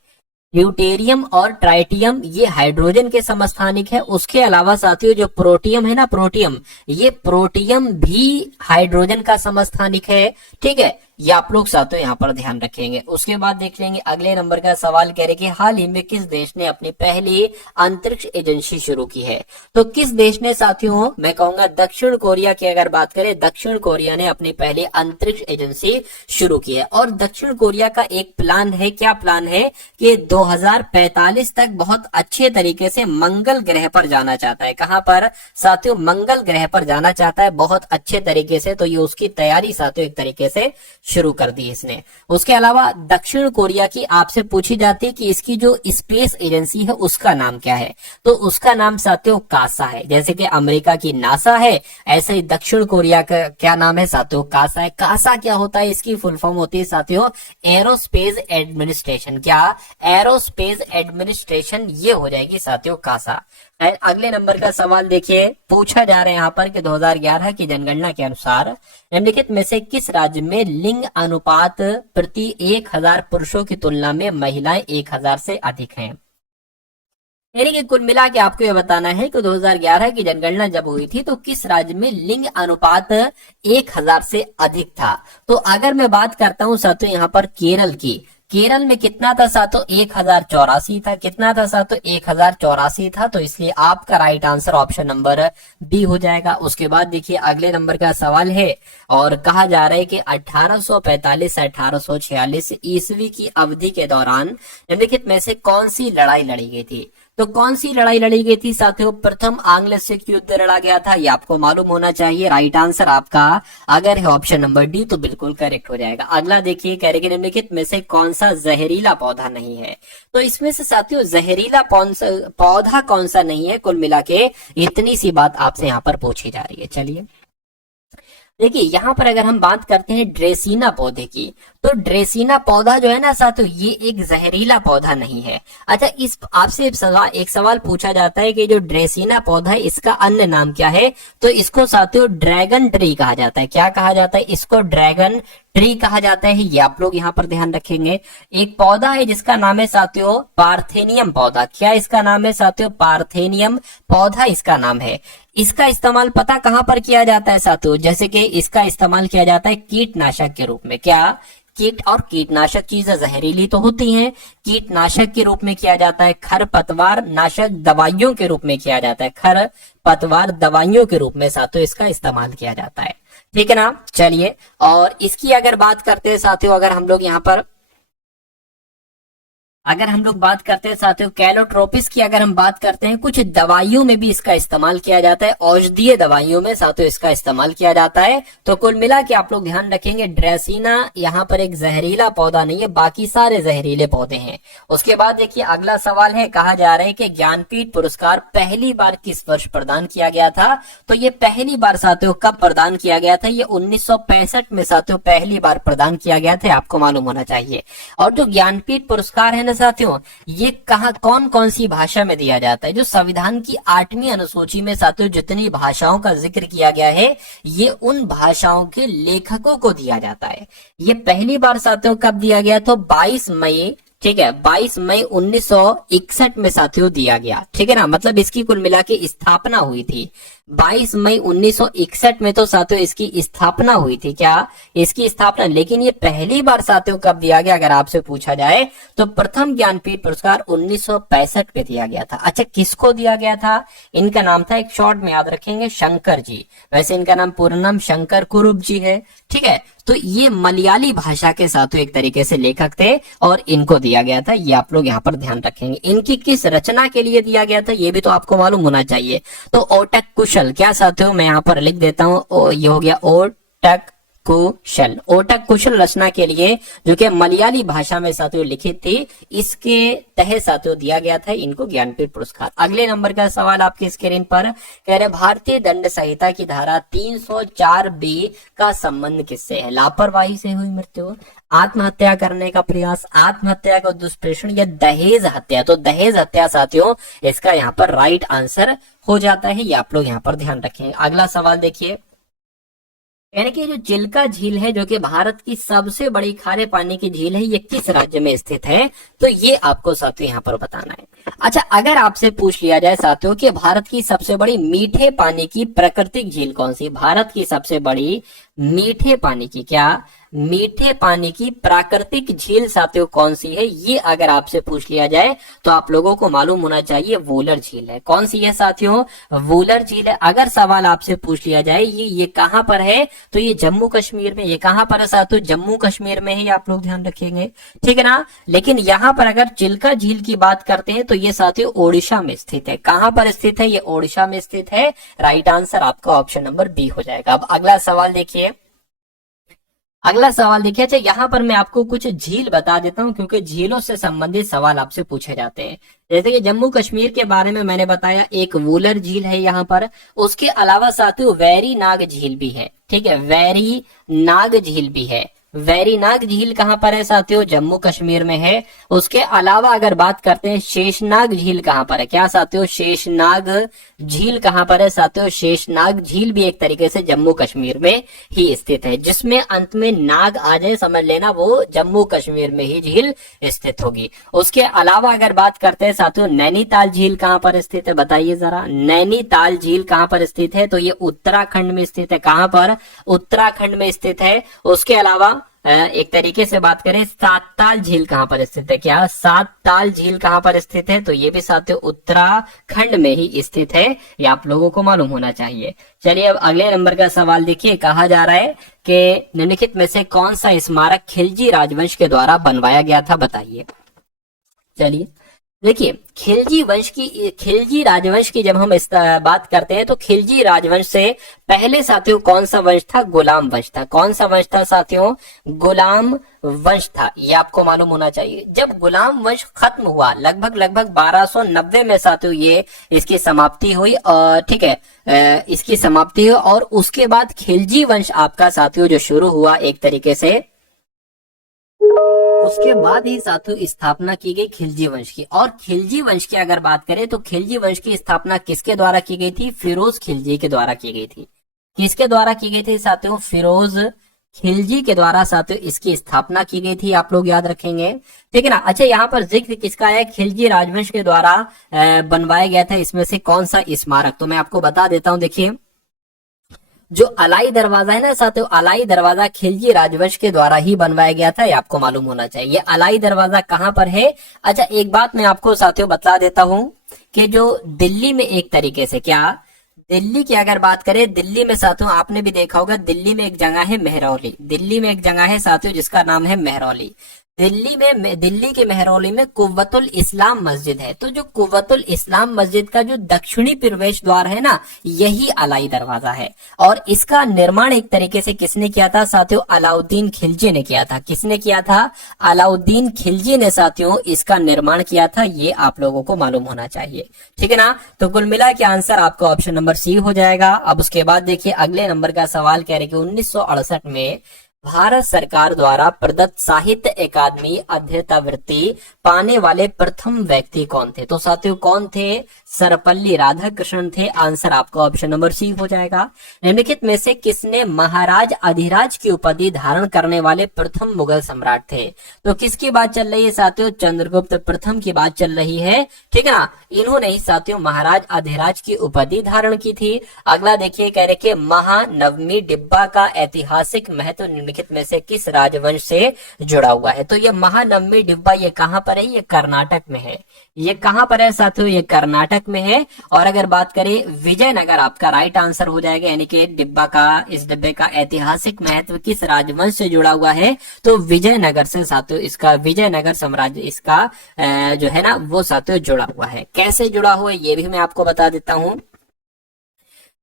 ड्यूटेरियम और ट्राइटियम ये हाइड्रोजन के समस्थानिक है। उसके अलावा साथियों जो प्रोटियम है ना, प्रोटियम, ये प्रोटियम भी हाइड्रोजन का समस्थानिक है। ठीक है, ये आप लोग साथियों यहाँ पर ध्यान रखेंगे। उसके बाद देख लेंगे अगले नंबर का सवाल, कह रहे कि हाल ही में किस देश ने अपनी पहली अंतरिक्ष एजेंसी शुरू की है? तो किस देश ने साथियों? मैं कहूंगा दक्षिण कोरिया की अगर बात करें, दक्षिण कोरिया ने अपनी पहली अंतरिक्ष एजेंसी शुरू की है। और दक्षिण कोरिया का एक प्लान है, क्या प्लान है? कि 2045 तक बहुत अच्छे तरीके से मंगल ग्रह पर जाना चाहता है। कहां पर साथियों? मंगल ग्रह पर जाना चाहता है बहुत अच्छे तरीके से। तो ये उसकी तैयारी साथियों एक तरीके से शुरू कर दी इसने। उसके अलावा दक्षिण कोरिया की आपसे पूछी जाती है कि इसकी जो स्पेस एजेंसी है उसका नाम क्या है? तो उसका नाम साथियों कासा है। जैसे कि अमेरिका की नासा है, ऐसे ही दक्षिण कोरिया का क्या नाम है साथियों? कासा है। कासा क्या होता है? इसकी फुल फॉर्म होती है साथियों एरोस्पेस एडमिनिस्ट्रेशन। क्या? एरोस्पेस एडमिनिस्ट्रेशन, ये हो जाएगी साथियों कासा। अगले नंबर का सवाल देखिए, पूछा जा रहा है यहाँ पर कि 2011 की जनगणना के अनुसार निम्नलिखित में से किस राज्य में लिंग अनुपात प्रति 1000 पुरुषों की तुलना में महिलाएं 1000 से अधिक हैं? यानी कि कुल मिला के आपको ये बताना है कि 2011 की जनगणना जब हुई थी तो किस राज्य में लिंग अनुपात 1000 से अधिक था? तो अगर मैं बात करता हूं साथियों यहाँ पर केरल की, केरल में कितना था साथियों? 1084 था। कितना था साथियों? 1084 था। तो इसलिए आपका right answer option number B हो जाएगा। उसके बाद देखिए अगले नंबर का सवाल है और कहा जा रहा है कि 1845 से 1846 ईस्वी की अवधि के दौरान निम्नलिखित में से कौन सी लड़ाई लड़ी गई थी? तो कौन सी लड़ाई लड़ी गई थी साथियों? प्रथम आंग्ल सिख युद्ध लड़ा गया था, ये आपको मालूम होना चाहिए। राइट आंसर आपका अगर है ऑप्शन नंबर डी तो बिल्कुल करेक्ट हो जाएगा। अगला देखिए, कह रहे कि निम्नलिखित में से कौन सा जहरीला पौधा नहीं है? तो इसमें से साथियों जहरीला पौधा कौन सा नहीं है, कुल मिला के इतनी सी बात आपसे यहाँ पर पूछी जा रही है। चलिए देखिए, यहाँ पर अगर हम बात करते हैं ड्रेसीना पौधे की, तो ड्रेसीना पौधा जो है ना साथियों, ये एक जहरीला पौधा नहीं है। अच्छा, इस आपसे एक सवाल पूछा जाता है कि जो ड्रेसीना पौधा है इसका अन्य नाम क्या है? तो इसको साथियों ड्रैगन ट्री कहा जाता है। क्या कहा जाता है? इसको ड्रैगन ट्री कहा जाता है। ये आप लोग यहाँ पर ध्यान रखेंगे। एक पौधा है जिसका नाम है साथियों पार्थेनियम पौधा। क्या इसका नाम है साथियों? पार्थेनियम पौधा इसका नाम है। इसका इस्तेमाल पता कहां पर किया जाता है साथियों? जैसे कि इसका इस्तेमाल किया जाता है कीटनाशक के रूप में। क्या? कीट और कीटनाशक चीजें जहरीली तो होती हैं, कीटनाशक के रूप में किया जाता है, खरपतवार नाशक दवाइयों के रूप में किया जाता है, खरपतवार दवाइयों के रूप में साथियों इसका इस्तेमाल किया जाता है। ठीक है ना? चलिए, और इसकी अगर बात करते हैं साथियों, अगर हम लोग बात करते हैं साथियों कैलोट्रोपिस की, अगर हम बात करते हैं, कुछ दवाइयों में भी इसका इस्तेमाल किया जाता है, औषधीय दवाइयों में साथियों इसका इस्तेमाल किया जाता है। तो कुल मिला के आप लोग ध्यान रखेंगे, ड्रेसीना यहाँ पर एक जहरीला पौधा नहीं है, बाकी सारे जहरीले पौधे हैं। उसके बाद देखिए अगला सवाल है, कहा जा रहा है कि ज्ञानपीठ पुरस्कार पहली बार किस वर्ष प्रदान किया गया था? तो ये पहली बार साथियों कब प्रदान किया गया था? ये 1965 में साथियों पहली बार प्रदान किया गया था, आपको मालूम होना चाहिए। और जो ज्ञानपीठ पुरस्कार है ना साथियों, ये कहा कौन कौन सी भाषा में दिया जाता है? जो संविधान की 8वीं अनुसूची में साथियों जितनी भाषाओं का जिक्र किया गया है, ये उन भाषाओं के लेखकों को दिया जाता है। ये पहली बार साथियों कब दिया गया? तो 22 मई, ठीक है, 22 मई 1961 में साथियों दिया गया। ठीक है ना? मतलब इसकी कुल मिला के स्थापना हुई थी 22 मई 1961 में, तो साथियों इसकी स्थापना हुई थी। क्या? इसकी स्थापना। लेकिन ये पहली बार साथियों कब दिया गया अगर आपसे पूछा जाए, तो प्रथम ज्ञानपीठ पुरस्कार 1965 में दिया गया था। अच्छा, किसको दिया गया था? इनका नाम था, एक शॉर्ट में याद रखेंगे, शंकर जी। वैसे इनका नाम पूरा नाम शंकर कुरुप जी है। ठीक है, तो ये मलयाली भाषा के साथियों एक तरीके से लेखक थे और इनको दिया गया था। ये आप लोग यहाँ पर ध्यान रखेंगे। इनकी किस रचना के लिए दिया गया था ये भी तो आपको मालूम होना चाहिए। तो ओटक कुशल, क्या साथियों मैं यहाँ पर लिख देता हूँ, ये हो गया ओटक कुशल। ओटक कुशल रचना के लिए, जो कि मलयाली भाषा में साथियों लिखित थी, इसके तहत साथियों दिया गया था इनको ज्ञानपीठ पुरस्कार। अगले नंबर का सवाल आपकी स्क्रीन पर कह रहे, भारतीय दंड संहिता की धारा 304 बी का संबंध किससे है? लापरवाही से हुई मृत्यु, आत्महत्या करने का प्रयास, आत्महत्या का दुष्प्रेषण या दहेज हत्या। तो दहेज हत्या साथियों इसका यहाँ पर राइट आंसर हो जाता है। ये आप लोग यहाँ पर ध्यान रखेंगे। अगला सवाल देखिए, यानी कि जो चिल्का झील है, जो कि भारत की सबसे बड़ी खारे पानी की झील है, ये किस राज्य में स्थित है? तो ये आपको साथियों यहाँ पर बताना है। अच्छा, अगर आपसे पूछ लिया जाए साथियों कि भारत की सबसे बड़ी मीठे पानी की प्राकृतिक झील कौन सी? भारत की सबसे बड़ी मीठे पानी की, क्या मीठे पानी की प्राकृतिक झील साथियों कौन सी है? ये अगर आपसे पूछ लिया जाए तो आप लोगों को मालूम होना चाहिए, वूलर झील है। कौन सी है साथियों? वूलर झील है। अगर सवाल आपसे पूछ लिया जाए ये कहां पर है, तो ये जम्मू कश्मीर में। ये कहां पर है साथियों? जम्मू कश्मीर में है, आप लोग ध्यान रखेंगे। ठीक है ना? लेकिन यहाँ पर अगर चिल्का झील की बात करते हैं तो ये साथियों ओडिशा में स्थित है। कहां पर स्थित है? ये ओडिशा में स्थित है। राइट आंसर आपका ऑप्शन नंबर बी हो जाएगा। अब अगला सवाल देखिए, अच्छा यहाँ पर मैं आपको कुछ झील बता देता हूँ, क्योंकि झीलों से संबंधित सवाल आपसे पूछे जाते हैं। जैसे कि जम्मू कश्मीर के बारे में मैंने बताया, एक वूलर झील है यहाँ पर। उसके अलावा साथियों वेरी नाग झील भी है। ठीक है, वेरी नाग झील भी है। वेरीनाग झील कहां पर है साथियों? जम्मू कश्मीर में है। उसके अलावा अगर बात करते हैं शेषनाग झील कहां पर है? क्या साथियों? शेषनाग झील कहां पर है साथियों? शेषनाग झील भी एक तरीके से जम्मू कश्मीर में ही स्थित है। जिसमें अंत में नाग आ जाए समझ लेना, वो जम्मू कश्मीर में ही झील स्थित होगी। उसके अलावा अगर बात करते हैं साथियों नैनीताल झील कहां पर स्थित है? बताइए जरा, नैनीताल झील कहां पर स्थित है? तो ये उत्तराखंड में स्थित है। कहां पर? उत्तराखंड में स्थित है। उसके अलावा एक तरीके से बात करें, सातताल झील कहां पर स्थित है? क्या सातताल झील कहां पर स्थित है? तो ये भी साथियों उत्तराखंड में ही स्थित है। ये आप लोगों को मालूम होना चाहिए। चलिए अब अगले नंबर का सवाल देखिए, कहा जा रहा है कि निम्नलिखित में से कौन सा स्मारक खिलजी राजवंश के द्वारा बनवाया गया था? बताइए। चलिए देखिए, खिलजी राजवंश की जब हम इस बात करते हैं तो खिलजी राजवंश से पहले साथियों कौन सा वंश था? गुलाम वंश था। कौन सा वंश था साथियों? गुलाम वंश था। ये आपको मालूम होना चाहिए। जब गुलाम वंश खत्म हुआ लगभग 1290 में साथियों ये इसकी समाप्ति हुई, और ठीक है, इसकी समाप्ति हुई और उसके बाद खिलजी वंश आपका साथियों जो शुरू हुआ एक तरीके से, उसके बाद ही साथियों स्थापना की गई खिलजी वंश की। और खिलजी वंश की अगर बात करें तो खिलजी वंश की स्थापना किसके द्वारा की गई थी? फिरोज खिलजी के द्वारा की गई थी। किसके द्वारा की गई थी साथियों? फिरोज खिलजी के द्वारा साथियों इसकी स्थापना की गई थी। आप लोग याद रखेंगे, ठीक है ना। अच्छा, यहाँ पर जिक्र किसका है? खिलजी राजवंश के द्वारा बनवाया गया था। इसमें से कौन सा स्मारक? तो मैं आपको बता देता हूं। देखिए, जो अलाई दरवाजा है ना साथियों, अलाई दरवाजा खिलजी राजवंश के द्वारा ही बनवाया गया था। ये आपको मालूम होना चाहिए। ये अलाई दरवाजा कहां पर है? अच्छा, एक बात मैं आपको साथियों बता देता हूं कि जो दिल्ली में एक तरीके से, क्या दिल्ली की अगर बात करें, दिल्ली में साथियों आपने भी देखा होगा, दिल्ली में एक जगह है मेहरौली। दिल्ली में एक जगह है साथियों जिसका नाम है मेहरौली। दिल्ली के मेहरौली में कुव्वतुल इस्लाम मस्जिद है। तो जो कुव्वतुल इस्लाम मस्जिद का जो दक्षिणी प्रवेश द्वार है ना, यही अलाई दरवाजा है। और इसका निर्माण एक तरीके से किसने किया था साथियों? अलाउद्दीन खिलजी ने किया था। किसने किया था? अलाउद्दीन खिलजी ने साथियों इसका निर्माण किया था। ये आप लोगों को मालूम होना चाहिए, ठीक है ना। तो कुल मिला के आंसर आपका ऑप्शन नंबर सी हो जाएगा। अब उसके बाद देखिए अगले नंबर का सवाल कह रहे कि 1968 में भारत सरकार द्वारा प्रदत्त साहित्य अकादमी अध्येतावृत्ति पाने वाले प्रथम व्यक्ति कौन थे? तो साथियों कौन थे? सर्वपल्ली राधाकृष्णन थे। आंसर आपका ऑप्शन नंबर सी हो जाएगा। निम्नलिखित में से किसने महाराज अधिराज की उपाधि धारण करने वाले प्रथम मुगल सम्राट थे? तो किसकी बात चल रही है साथियों? चंद्रगुप्त प्रथम की बात चल रही है, ठीक है ना। इन्होंने ही साथियों महाराज अधिराज की उपाधि धारण की थी। अगला देखिए कह रहे कि महानवमी डिब्बा का ऐतिहासिक महत्व निम्नलिखित में से किस राजवंश से जुड़ा हुआ है? तो ये महानवमी डिब्बा ये कहां पर है? ये कर्नाटक में है। ये कहां पर है साथियों? ये कर्नाटक में है। और अगर बात करें विजयनगर, आपका राइट आंसर हो जाएगा। यानी कि इस डिब्बे का ऐतिहासिक महत्व किस राजवंश से जुड़ा हुआ है? तो विजयनगर से साथियों इसका, विजयनगर साम्राज्य इसका जो है ना वो साथियों जुड़ा हुआ है। कैसे जुड़ा हुआ है ये भी मैं आपको बता देता हूं।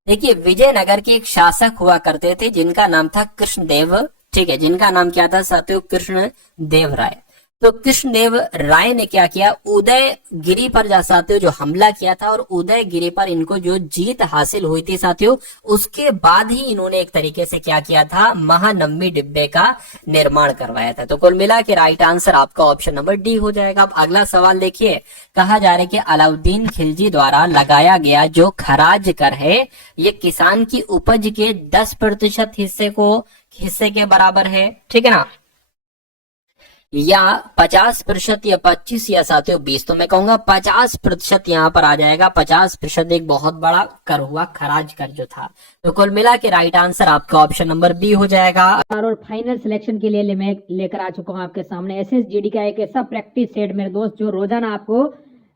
देखिए, विजयनगर के एक शासक हुआ करते थे जिनका नाम था कृष्णदेव, ठीक है, जिनका नाम क्या था साथियों? कृष्णदेव राय। तो कृष्णदेव राय ने क्या किया? उदयगिरी पर जा साथियों जो हमला किया था, और उदयगिरी पर इनको जो जीत हासिल हुई थी साथियों, उसके बाद ही इन्होंने एक तरीके से क्या किया था? महानवमी डिब्बे का निर्माण करवाया था। तो कुल मिला के राइट आंसर आपका ऑप्शन नंबर डी हो जाएगा। अब अगला सवाल देखिए, कहा जा रहा है कि अलाउद्दीन खिलजी द्वारा लगाया गया जो खराज कर है, ये किसान की उपज के 10% हिस्से के बराबर है, ठीक है ना, या 50% या 25 या साथियों 20? तो मैं कहूंगा 50% यहाँ पर आ जाएगा। 50% एक बहुत बड़ा कर हुआ, खराज कर जो था। तो कुल मिला के राइट आंसर आपका ऑप्शन नंबर बी हो जाएगा। और फाइनल सिलेक्शन के लिए मैं लेकर आ चुका हूँ आपके सामने एसएसजीडी का एक ऐसा प्रैक्टिस सेट मेरे दोस्त जो रोजाना आपको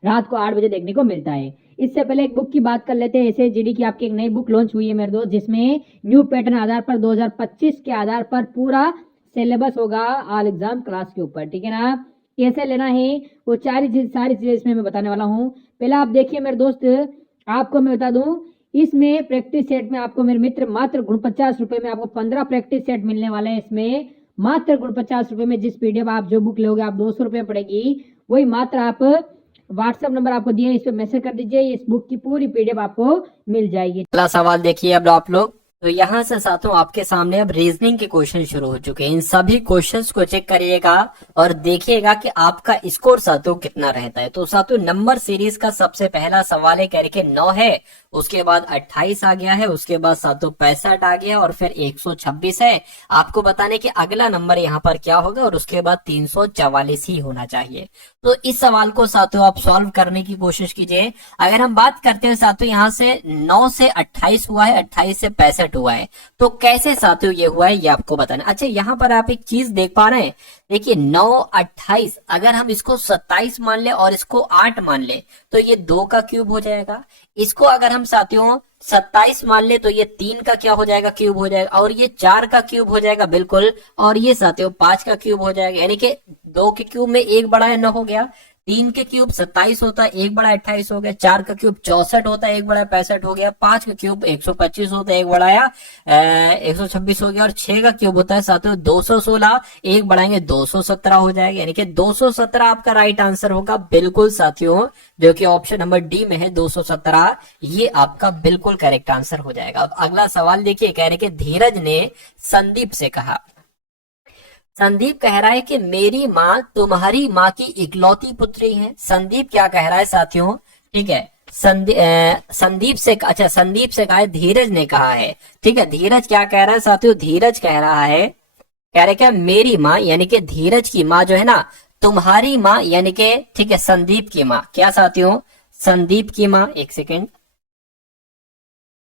रात को 8 बजे देखने को मिलता है। इससे पहले एक बुक की बात कर लेते हैं। एसएसजीडी की आपकी एक नई बुक लॉन्च हुई है मेरे दोस्त, जिसमें न्यू पैटर्न आधार पर 2025 के आधार पर पूरा सिलेबस होगा ऑल एग्जाम क्लास के ऊपर, ठीक है ना। कैसे लेना है वो सारी चीजें इसमें मैं बताने वाला हूँ। पहले आप देखिए मेरे दोस्त, आपको मैं बता दूं, इसमें प्रैक्टिस सेट में आपको मेरे मित्र मात्र 49 में आपको 15 प्रैक्टिस सेट मिलने वाले हैं। इसमें मात्र 49 में जिस पीडीएफ आप जो बुक लोगे आप 200 रुपये पड़ेगी, वही मात्र आप व्हाट्सएप नंबर आपको दिए, इस पे मैसेज कर दीजिए, इस बुक की पूरी पीडीएफ आपको मिल जाएगी। अगला सवाल देखिए अब आप लोग। तो यहाँ से साथियों आपके सामने अब रीजनिंग के क्वेश्चन शुरू हो चुके हैं। इन सभी क्वेश्चंस को चेक करिएगा और देखिएगा कि आपका स्कोर साथियों कितना रहता है। तो साथियों नंबर सीरीज का सबसे पहला सवाल है, कह रहे 9 है, उसके बाद 28 आ गया है, उसके बाद साथियों 65 आ गया और फिर 126 है। आपको बताने कि अगला नंबर यहाँ पर क्या होगा और उसके बाद 344 ही होना चाहिए। तो इस सवाल को साथियों आप सॉल्व करने की कोशिश कीजिए। अगर हम बात करते हैं साथियों यहाँ से 9 से 28 हुआ है, 28 से 65 हुआ है, तो कैसे साथियों ये हुआ है ये आपको बताना। अच्छा, यहाँ पर आप एक चीज देख पा रहे हैं, देखिए 9 28, अगर हम इसको 27 मान ले और इसको 8 मान ले तो ये 2 का क्यूब हो जाएगा। इसको अगर हम साथियों 27 मान ले तो ये 3 का क्या हो जाएगा? क्यूब हो जाएगा। और ये 4 का क्यूब हो जाएगा बिल्कुल, और ये साथियों 5 का क्यूब हो जाएगा। यानी कि 2 के क्यूब में 1 बड़ा है 9 हो गया, 3 के क्यूब 27 होता है, 1 बड़ा 28 हो गया। 4 का क्यूब 64 होता है, 1 बड़ा 65 हो गया। 5 का क्यूब 125 होता है, 1 बढ़ाया 126 हो गया। और 6 का क्यूब होता है साथियों 216, 1 बढ़ाएंगे 217 हो जाएगा, यानी कि 217 आपका राइट आंसर होगा बिल्कुल साथियों, जो कि ऑप्शन नंबर डी में है 217, ये आपका बिल्कुल करेक्ट आंसर हो जाएगा। अब अगला सवाल देखिए, कह रहे कि धीरज ने संदीप से कहा, संदीप कह रहा है कि मेरी माँ तुम्हारी माँ की इकलौती पुत्री है। संदीप क्या कह रहा है साथियों, ठीक है, संदीप से, अच्छा संदीप से कहा है, धीरज ने कहा है, ठीक है। धीरज क्या कह रहा है साथियों, धीरज कह रहा है, कह रहे क्या, मेरी माँ यानी कि धीरज की माँ जो है ना, तुम्हारी माँ यानी कि, ठीक है, संदीप की माँ, क्या साथियों, संदीप की माँ, एक सेकेंड,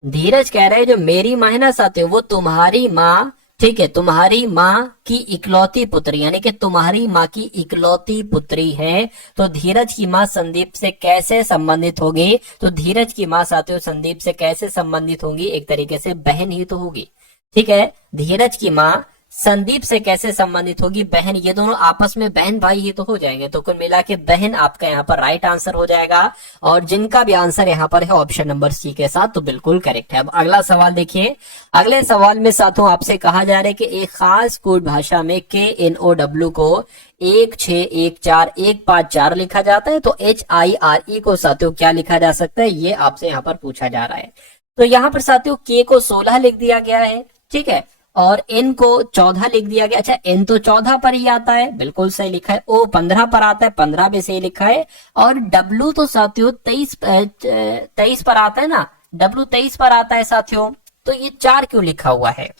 धीरज कह रहे हैं जो मेरी माँ है ना साथियों, वो तुम्हारी माँ, ठीक है, तुम्हारी माँ की इकलौती पुत्री, यानी कि तुम्हारी माँ की इकलौती पुत्री है। तो धीरज की माँ संदीप से कैसे संबंधित होगी, तो धीरज की माँ साथियों संदीप से कैसे संबंधित होंगी, एक तरीके से बहन ही तो होगी, ठीक है। धीरज की माँ संदीप से कैसे संबंधित होगी, बहन, ये दोनों आपस में बहन भाई ही तो हो जाएंगे। तो कुल मिला के बहन आपका यहाँ पर राइट आंसर हो जाएगा, और जिनका भी आंसर यहाँ पर है ऑप्शन नंबर सी के साथ, तो बिल्कुल करेक्ट है। अब अगला सवाल देखिए, अगले सवाल में साथों आपसे कहा जा रहा है कि एक खास कोड भाषा में KNOW को 1614 लिखा जाता है, तो HIRE को साथियों क्या लिखा जा सकता है, ये आपसे यहाँ पर पूछा जा रहा है। तो यहाँ पर साथियों K को 16 लिख दिया गया है, ठीक है, और N को 14 लिख दिया गया। अच्छा, N तो 14 पर ही आता है, बिल्कुल सही लिखा है। O 15 पर आता है, 15 भी सही लिखा है। और W तो साथियों 23 पर आता है ना, W 23 पर आता है साथियों, तो ये 4 क्यों लिखा हुआ है,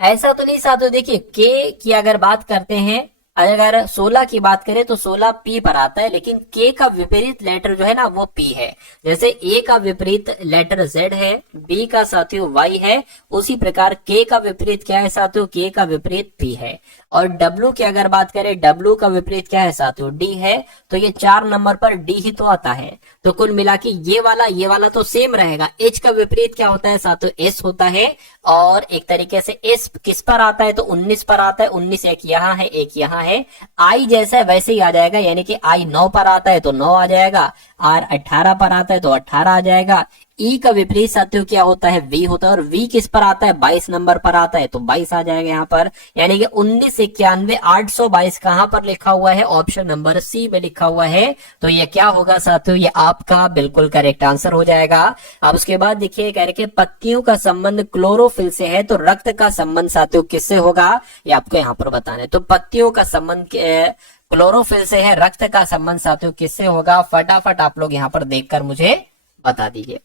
ऐसा तो नहीं साथियों। देखिए K की अगर बात करते हैं, अगर 16 की बात करें तो 16 P पर आता है, लेकिन K का विपरीत लेटर जो है ना वो P है। जैसे A का विपरीत लेटर Z है, B का साथियों Y है, उसी प्रकार K का विपरीत क्या है साथियों, K का विपरीत P है। और W की अगर बात करें, W का विपरीत क्या है साथियों, D है, तो ये 4 नंबर पर D ही तो आता है। तो कुल मिला के ये वाला तो सेम रहेगा। H का विपरीत क्या होता है साथियों, S होता है। और एक तरीके से S किस पर आता है, तो 19 पर आता है, 19 एक यहाँ है, एक यहाँ है। I जैसा है वैसे ही आ जाएगा, यानी कि I 9 पर आता है तो 9 आ जाएगा, R 18 पर आता है तो 18 आ जाएगा। E का विपरीत साथियों क्या होता है, V होता है, और V किस पर आता है, 22 नंबर पर आता है, तो 22 आ जाएगा यहाँ पर। यानी कि 1991 822 कहां पर लिखा हुआ है, ऑप्शन नंबर सी में लिखा हुआ है। तो ये क्या होगा साथियों, ये आपका बिल्कुल करेक्ट आंसर हो जाएगा। अब उसके बाद देखिए, कह रहे कि पत्तियों का संबंध क्लोरोफिल से है, तो रक्त का संबंध साथियों किससे होगा, ये आपको यहाँ पर बताना है। तो पत्तियों का संबंध क्लोरोफिल से है, रक्त का संबंध साथियों किससे होगा, फटाफट आप लोग यहाँ पर देखकर मुझे बता दीजिए।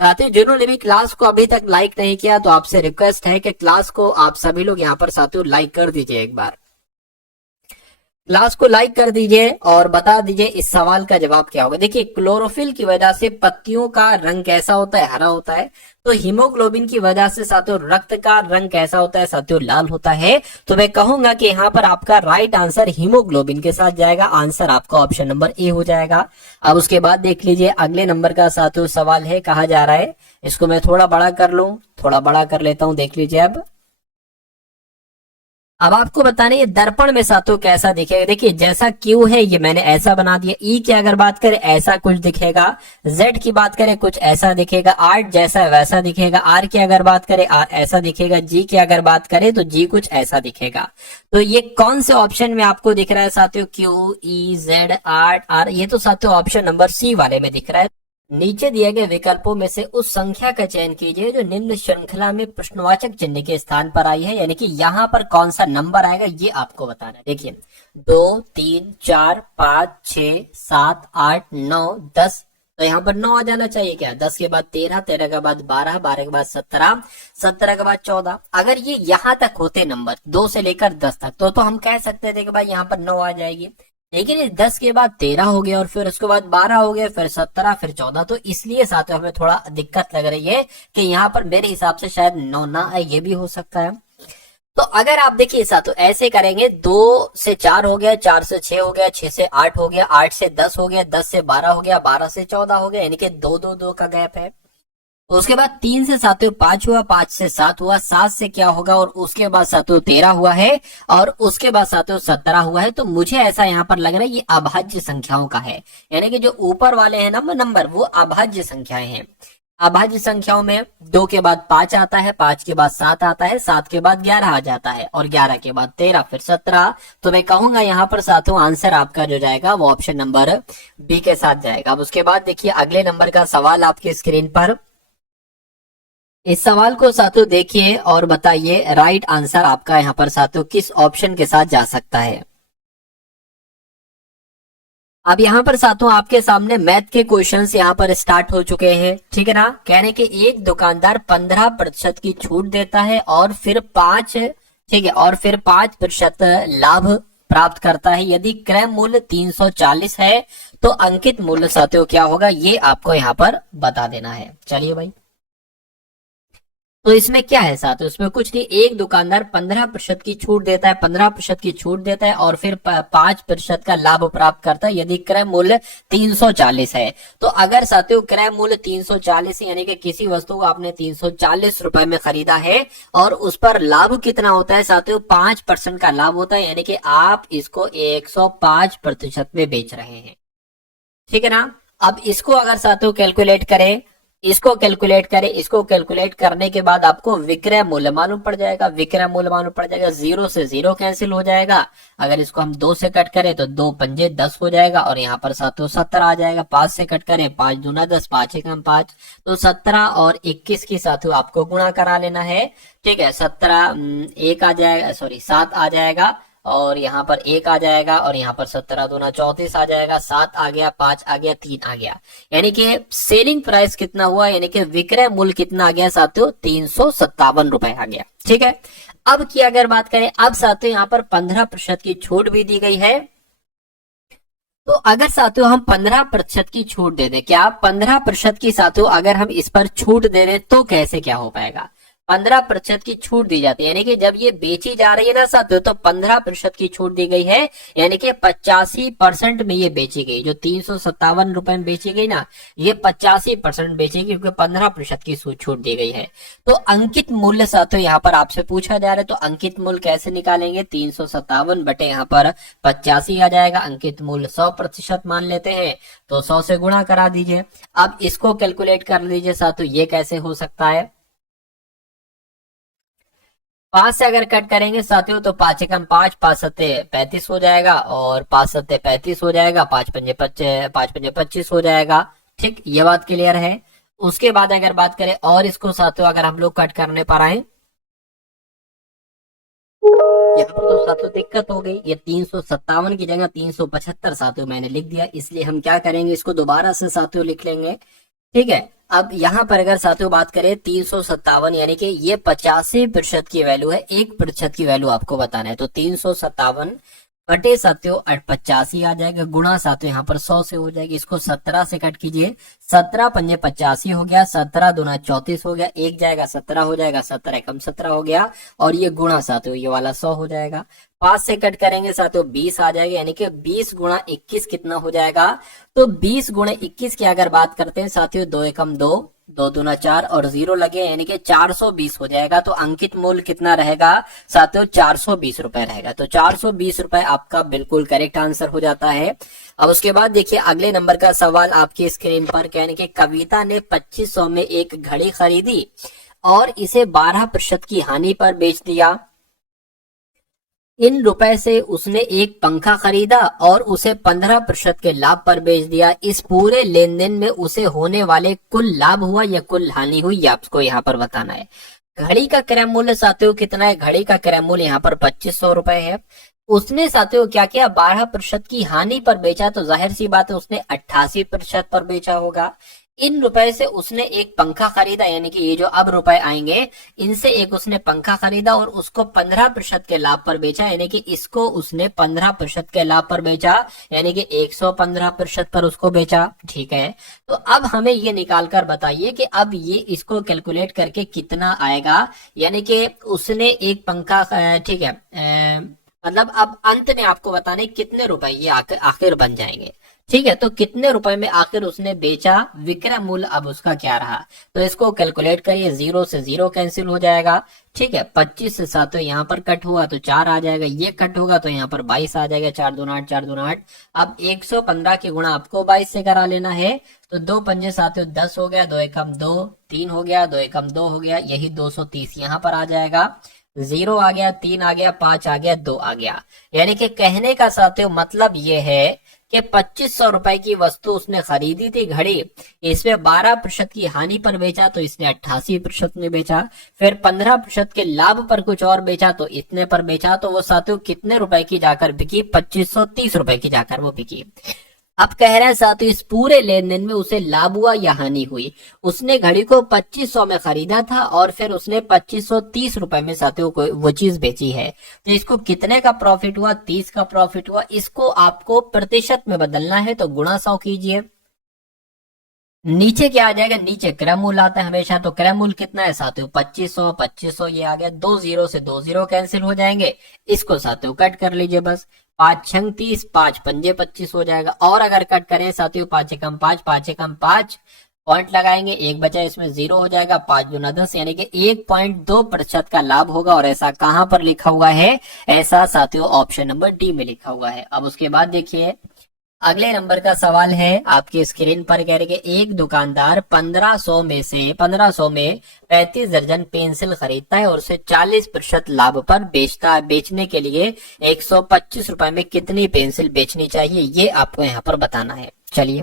साथियों जिन्होंने भी क्लास को अभी तक लाइक नहीं किया, तो आपसे रिक्वेस्ट है कि क्लास को आप सभी लोग यहाँ पर साथियों लाइक कर दीजिए, एक बार क्लास को लाइक कर दीजिए और बता दीजिए इस सवाल का जवाब क्या होगा। देखिए क्लोरोफिल की वजह से पत्तियों का रंग कैसा होता है, हरा होता है। तो हीमोग्लोबिन की वजह से साथियों रक्त का रंग कैसा होता है साथियों, लाल होता है। तो मैं कहूंगा कि यहाँ पर आपका राइट आंसर हीमोग्लोबिन के साथ जाएगा, आंसर आपका ऑप्शन नंबर ए हो जाएगा। अब उसके बाद देख लीजिए अगले नंबर का साथियों सवाल है, कहा जा रहा है, इसको मैं थोड़ा बड़ा कर लूं, थोड़ा बड़ा कर लेता हूं, देख लीजिए। अब आपको बताने ये दर्पण में साथियों कैसा दिखेगा। देखिए जैसा क्यू है ये मैंने ऐसा बना दिया, ई की अगर बात करें ऐसा कुछ दिखेगा, जेड की बात करें कुछ ऐसा दिखेगा, आर जैसा वैसा दिखेगा, आर की अगर बात करें आर ऐसा दिखेगा, जी की अगर बात करें तो जी कुछ ऐसा दिखेगा। तो ये कौन से ऑप्शन में आपको दिख रहा है साथियों, क्यू ई जेड आर, ये तो साथियों ऑप्शन नंबर सी वाले में दिख रहा है। नीचे दिए गए विकल्पों में से उस संख्या का चयन कीजिए जो निम्न श्रृंखला में प्रश्नवाचक चिन्ह के स्थान पर आई है, यानी कि यहाँ पर कौन सा नंबर आएगा ये आपको बताना है। देखिए 2 3 4 5 6 7 8 9 10, तो यहाँ पर 9 आ जाना चाहिए क्या, 10 के बाद 13, 13 के बाद 12, 12 के बाद 17, 17 के बाद 14। अगर ये यहाँ तक होते नंबर 2 से लेकर 10 तक तो हम कह सकते थे कि भाई यहाँ पर 9 आ जाएगी। लेकिन इस 10 के बाद 13 हो गया और फिर उसके बाद 12 हो गया, फिर 17, फिर 14, तो इसलिए साथियों हमें थोड़ा दिक्कत लग रही है कि यहाँ पर मेरे हिसाब से शायद 9 ना आए, ये भी हो सकता है। तो अगर आप देखिए साथियों ऐसे करेंगे, 2 से 4 हो गया, 4 से 6 हो गया, 6 से 8 हो गया, 8 से 10 हो गया, 10 से 12 हो गया, 12 से 14 हो गया, यानी कि 2 2 2 का गैप है। उसके बाद 3 से साथियों 5 हुआ, 5 से 7 हुआ, 7 से क्या होगा, और उसके बाद साथियों 13 हुआ है, और उसके बाद साथियों 17 हुआ है। तो मुझे ऐसा यहाँ पर लग रहा है ये अभाज्य संख्याओं का है, यानी कि जो ऊपर वाले हैं ना नंबर, वो अभाज्य संख्याएं हैं। अभाज्य संख्याओं में 2 के बाद 5 आता है, 5 के बाद 7 आता है, 7 के बाद 11 आ जाता है, और 11 के बाद 13, फिर 17। तो मैं कहूंगा यहाँ पर साथियों आंसर आपका जो जाएगा वो ऑप्शन नंबर बी के साथ जाएगा। अब उसके बाद देखिए अगले नंबर का सवाल आपकी स्क्रीन पर। इस सवाल को साथियों देखिए और बताइए राइट आंसर आपका यहाँ पर साथियों किस ऑप्शन के साथ जा सकता है। अब यहाँ पर साथियों आपके सामने मैथ के क्वेश्चंस यहाँ पर स्टार्ट हो चुके हैं, ठीक है ना। कहने के एक दुकानदार 15% की छूट देता है और फिर 5, ठीक है, और फिर 5% लाभ प्राप्त करता है। यदि क्रय मूल्य 340 है तो अंकित मूल्य साथियों क्या होगा, ये आपको यहाँ पर बता देना है। चलिए भाई, तो इसमें क्या है साथियों, इसमें कुछ नहीं, एक दुकानदार 15% की छूट देता है, 15% की छूट देता है और फिर 5% का लाभ प्राप्त करता है यदि क्रय मूल्य 340 है। तो अगर साथियों क्रय मूल्य 340 है, यानी कि किसी वस्तु को आपने 340 रुपए में खरीदा है और उस पर लाभ कितना होता है साथियों, 5% का लाभ होता है, यानी कि आप इसको 105% में बेच रहे हैं, ठीक है ना। अब इसको अगर साथियों कैलकुलेट करें, इसको कैलकुलेट करने के बाद आपको विक्रय मूल्य मालूम पड़ जाएगा। विक्रय मूल्य मालूम पड़ जाएगा, 0 से 0 कैंसिल हो जाएगा। अगर इसको हम 2 से कट करें तो 2 पंजे 10 हो जाएगा, और यहाँ पर साथियों 17 आ जाएगा। 5 से कट करें, 5 दूना 10, 5 एकम 5, तो 17 और 21 की साथियों आपको गुणा करा लेना है, ठीक है। 17 1 आ जाएगा, सॉरी 7 आ जाएगा, और यहाँ पर 1 आ जाएगा, और यहाँ पर 17 दूना 34 आ जाएगा, 7 आ गया, 5 आ गया, 3 आ गया, यानी कि सेलिंग प्राइस कितना हुआ, यानी कि विक्रय मूल्य कितना आ गया साथियों, 357 रुपए आ गया, ठीक है। अब की अगर बात करें, अब साथियों यहाँ पर 15% की छूट भी दी गई है। तो अगर साथियों हम 15% की छूट दे दें, क्या 15% की साथियों अगर हम इस पर छूट दे दें तो कैसे क्या हो पाएगा। 15% की छूट दी जाती है, यानी कि जब ये बेची जा रही है ना साथियों, तो 15% की छूट दी गई है, यानी कि 85% में ये बेची गई। जो 357 रुपए में बेची गई ना, ये 85% बेचेगी, क्योंकि 15% की छूट दी गई है। तो अंकित मूल्य साथियों यहाँ पर आपसे पूछा जा रहा है, तो अंकित मूल्य कैसे निकालेंगे, 357 बटे यहाँ पर 85 आ जाएगा। अंकित मूल्य 100% मान लेते हैं, तो 100 से गुणा करा दीजिए। अब इसको कैलकुलेट कर लीजिए साथियों, ये कैसे हो सकता है। 5 से अगर कट करेंगे साथियों तो 5 एकम 5, 5 सत्ते 35 हो जाएगा, और 5 सत्ते 35 हो जाएगा, 5 पंजे 25 हो जाएगा, ठीक, ये बात क्लियर है। उसके बाद अगर बात करें और इसको साथियों अगर हम लोग कट करने पर आए, यहाँ पर तो साथियों दिक्कत हो गई, ये 357 की जगह 375 साथियों मैंने लिख दिया, इसलिए हम क्या करेंगे, इसको दोबारा से साथियों लिख लेंगे, ठीक है। अब यहाँ पर अगर साथियों बात करें 357, यानी कि ये 85% की वैल्यू है, 1% की वैल्यू आपको बताना है। तो 357 बटे साथियों 85 आ जाएगा, गुणा साथियों यहाँ पर 100 से हो जाएगी। इसको 17 से कट कीजिए, 17 पंजे 85 हो गया, 17 दूना 34 हो गया, 1 जाएगा 17 हो जाएगा, 17 एकम 17 हो गया, और ये गुणा साथियों ये वाला 100 हो जाएगा। 5 से कट करेंगे साथियों 20 आ जाएगा, यानी कि 20 गुणा 21 कितना हो जाएगा, तो 20 गुणा 21 की अगर बात करते हैं साथियों, 2 एकम 2, 2 दूना 4 और 0 लगे, यानी कि 420 हो जाएगा। तो अंकित मूल्य कितना रहेगा साथियों, 420 रुपए रहेगा। तो 420 रुपए आपका बिल्कुल करेक्ट आंसर हो जाता है। अब उसके बाद देखिए अगले नंबर का सवाल आपकी स्क्रीन पर, कहने के कविता ने 2500 में एक घड़ी खरीदी और इसे 12% की हानि पर बेच दिया। इन रुपए से उसने एक पंखा खरीदा और उसे 15% के लाभ पर बेच दिया। इस पूरे लेन देन में उसे होने वाले कुल लाभ हुआ या कुल हानि हुई, ये आपको यहाँ पर बताना है। घड़ी का क्रय मूल्य साथियों कितना है, घड़ी का क्रय मूल्य यहाँ पर 2500 रुपए है। उसने साथियों क्या किया, 12% की हानि पर बेचा, तो जाहिर सी बात है उसने 88% पर बेचा होगा। इन रुपए से उसने एक पंखा खरीदा, यानी कि ये जो अब रुपए आएंगे इनसे एक उसने पंखा खरीदा और उसको 15% के लाभ पर बेचा, यानी कि इसको उसने 15% के लाभ पर बेचा, यानी कि 115% पर उसको बेचा, ठीक है। तो अब हमें ये निकाल कर बताइए कि अब ये इसको कैलकुलेट करके कितना आएगा, यानी कि उसने एक पंखा, ठीक है, मतलब अब अंत में आपको बताने कितने रुपए ये आखिर आखिर बन जाएंगे। ठीक है, तो कितने रुपए में आखिर उसने बेचा, विक्रय मूल्य अब उसका क्या रहा, तो इसको कैलकुलेट करिए। 0 से 0 कैंसिल हो जाएगा। ठीक है, 25 से 7 यहाँ पर कट हुआ तो 4 आ जाएगा, ये कट होगा तो यहाँ पर 22 आ जाएगा। 4 दूना 8, 4 दूना 8। अब 115 की गुणा आपको 22 से करा लेना है, तो 2 पंजे 7 10 हो गया, 2 एकम 2, 3 हो गया, 2 एकम 2 हो गया, यही 230 यहाँ पर आ जाएगा। 0 आ गया, 3 आ गया, 5 आ गया, 2 आ गया। यानी कि कहने का साथियों मतलब ये है कि 2500 रुपए की वस्तु उसने खरीदी थी घड़ी, इसमें 12% की हानि पर बेचा तो इसने 88% में बेचा, फिर 15% के लाभ पर कुछ और बेचा तो इतने पर बेचा, तो वो साथियों कितने रुपए की जाकर बिकी, 2530 रुपए की जाकर वो बिकी। अब कह रहे हैं साथियों इस पूरे लेन देन में उसे लाभ हुआ या हानि हुई। उसने घड़ी को 2500 में खरीदा था और फिर उसने 2530 रुपए में साथियों को वो चीज बेची है, तो इसको कितने का प्रॉफिट हुआ, 30 का प्रॉफिट हुआ। इसको आपको प्रतिशत में बदलना है तो गुणा 100 कीजिए। नीचे क्या आ जाएगा, नीचे क्रय मूल्य आता है हमेशा, तो क्रय मूल्य कितना है साथियों, 2500, 2500 ये आ गया। 2 0 से 2 0 कैंसिल हो जाएंगे, इसको साथियों कट कर लीजिए बस। 5 6 30, 5 पंजे 25 हो जाएगा। और अगर कट करें साथियों 5 एकम 5, 5 एकम 5 पॉइंट लगाएंगे, एक बचा इसमें 0 हो जाएगा। 5 दूना 10 यानी कि 1.2% का लाभ होगा। और ऐसा कहां पर लिखा हुआ है, ऐसा साथियों ऑप्शन नंबर डी में लिखा हुआ है। अब उसके बाद देखिए अगले नंबर का सवाल है आपकी स्क्रीन पर, कह रहे कि एक दुकानदार 1500 में 35 दर्जन पेंसिल खरीदता है और उसे 40% लाभ पर बेचता है। बेचने के लिए 125 रुपए में कितनी पेंसिल बेचनी चाहिए, ये आपको यहाँ पर बताना है। चलिए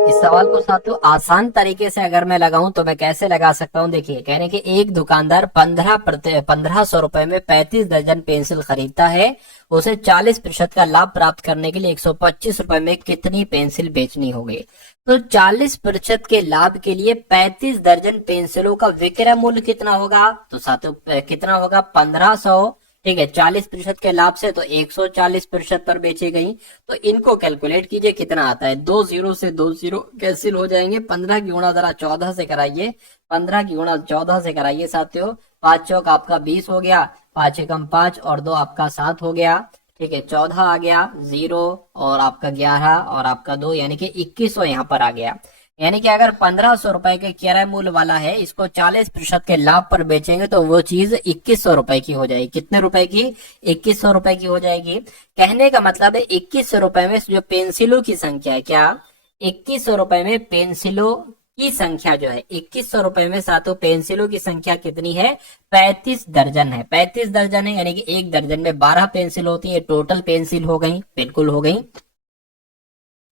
इस सवाल को साथियों आसान तरीके से अगर मैं लगाऊं तो मैं कैसे लगा सकता हूं, देखिए कहने कि एक दुकानदार 1500 रुपए में 35 दर्जन पेंसिल खरीदता है, उसे 40% का लाभ प्राप्त करने के लिए 125 रुपए में कितनी पेंसिल बेचनी होगी। तो 40% के लाभ के लिए 35 दर्जन पेंसिलों का विक्रय मूल्य कितना होगा, तो साथियों कितना होगा, 1500। ठीक है, 40% के लाभ से तो 140% पर बेची गई, तो इनको कैलकुलेट कीजिए कितना आता है। 2 0 से 2 0 कैंसिल हो जाएंगे। 15 की गुणा जरा 14 से कराइए, 15 की गुणा 14 से कराइए साथियों। 5 चौक आपका 20 हो गया, 5 एकम 5 और 2 आपका 7 हो गया। ठीक है, 14 आ गया, 0 और आपका 11 और आपका 2 यानी कि 2100 यहाँ पर आ गया। यानी कि अगर 1500 रुपए के किराए मूल्य वाला है, इसको 40% के लाभ पर बेचेंगे तो वो चीज 2100 रुपए की हो जाएगी। कितने रुपए की, 2100 रुपए की हो जाएगी। कहने का मतलब है 2100 रुपए में जो पेंसिलों की संख्या है, क्या 2100 रुपए में पेंसिलों की संख्या जो है, 2100 रुपए में सातों पेंसिलों की संख्या कितनी है, 35 दर्जन है। 35 दर्जन है यानी कि एक दर्जन में 12 पेंसिल होती है, टोटल पेंसिल हो गई, बिल्कुल हो गई।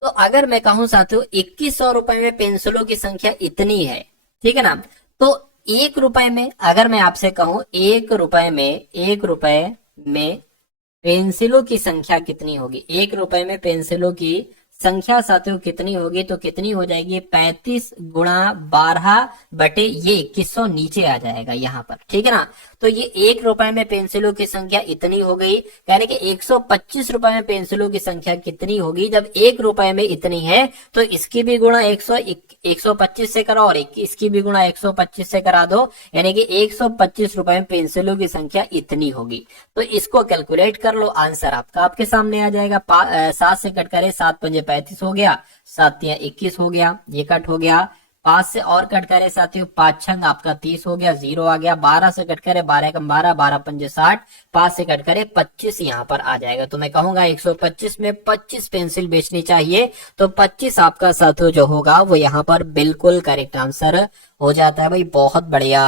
तो अगर मैं कहूं साथियों 2100 रुपए में पेंसिलों की संख्या इतनी है, ठीक है ना, तो 1 रुपए में अगर मैं आपसे कहूं 1 रुपए में पेंसिलों की संख्या कितनी होगी, 1 रुपए में पेंसिलों की संख्या साथियों कितनी होगी, तो कितनी हो जाएगी, 35 गुणा 12 बटे ये 2100 नीचे आ जाएगा यहाँ पर। ठीक है ना, तो ये 1 रुपए में पेंसिलों की संख्या इतनी हो गई, यानी कि 125 रुपए में पेंसिलों की संख्या कितनी होगी। जब 1 रुपए में इतनी है तो इसकी भी गुणा 125 से करो और इसकी भी गुणा 125 से करा दो, यानी कि 125 रुपए में पेंसिलों की संख्या इतनी होगी। तो इसको कैलकुलेट कर लो, आंसर आपका आपके सामने आ जाएगा। 7 से कट करे, 7 पंजे 35 हो गया, 7 तिया 21 हो गया, ये कट हो गया। 5 से और कट करे साथियों, 5 छंग आपका 30 हो गया, 0 आ गया। 12 से कट करे, 12 कम 12, 12 पंजे 60, 5 से कट करे 25 यहाँ पर आ जाएगा। तो मैं कहूंगा 125 में 25 पेंसिल बेचनी चाहिए, तो 25 आपका साथियों जो होगा वो यहाँ पर बिल्कुल करेक्ट आंसर हो जाता है भाई, बहुत बढ़िया।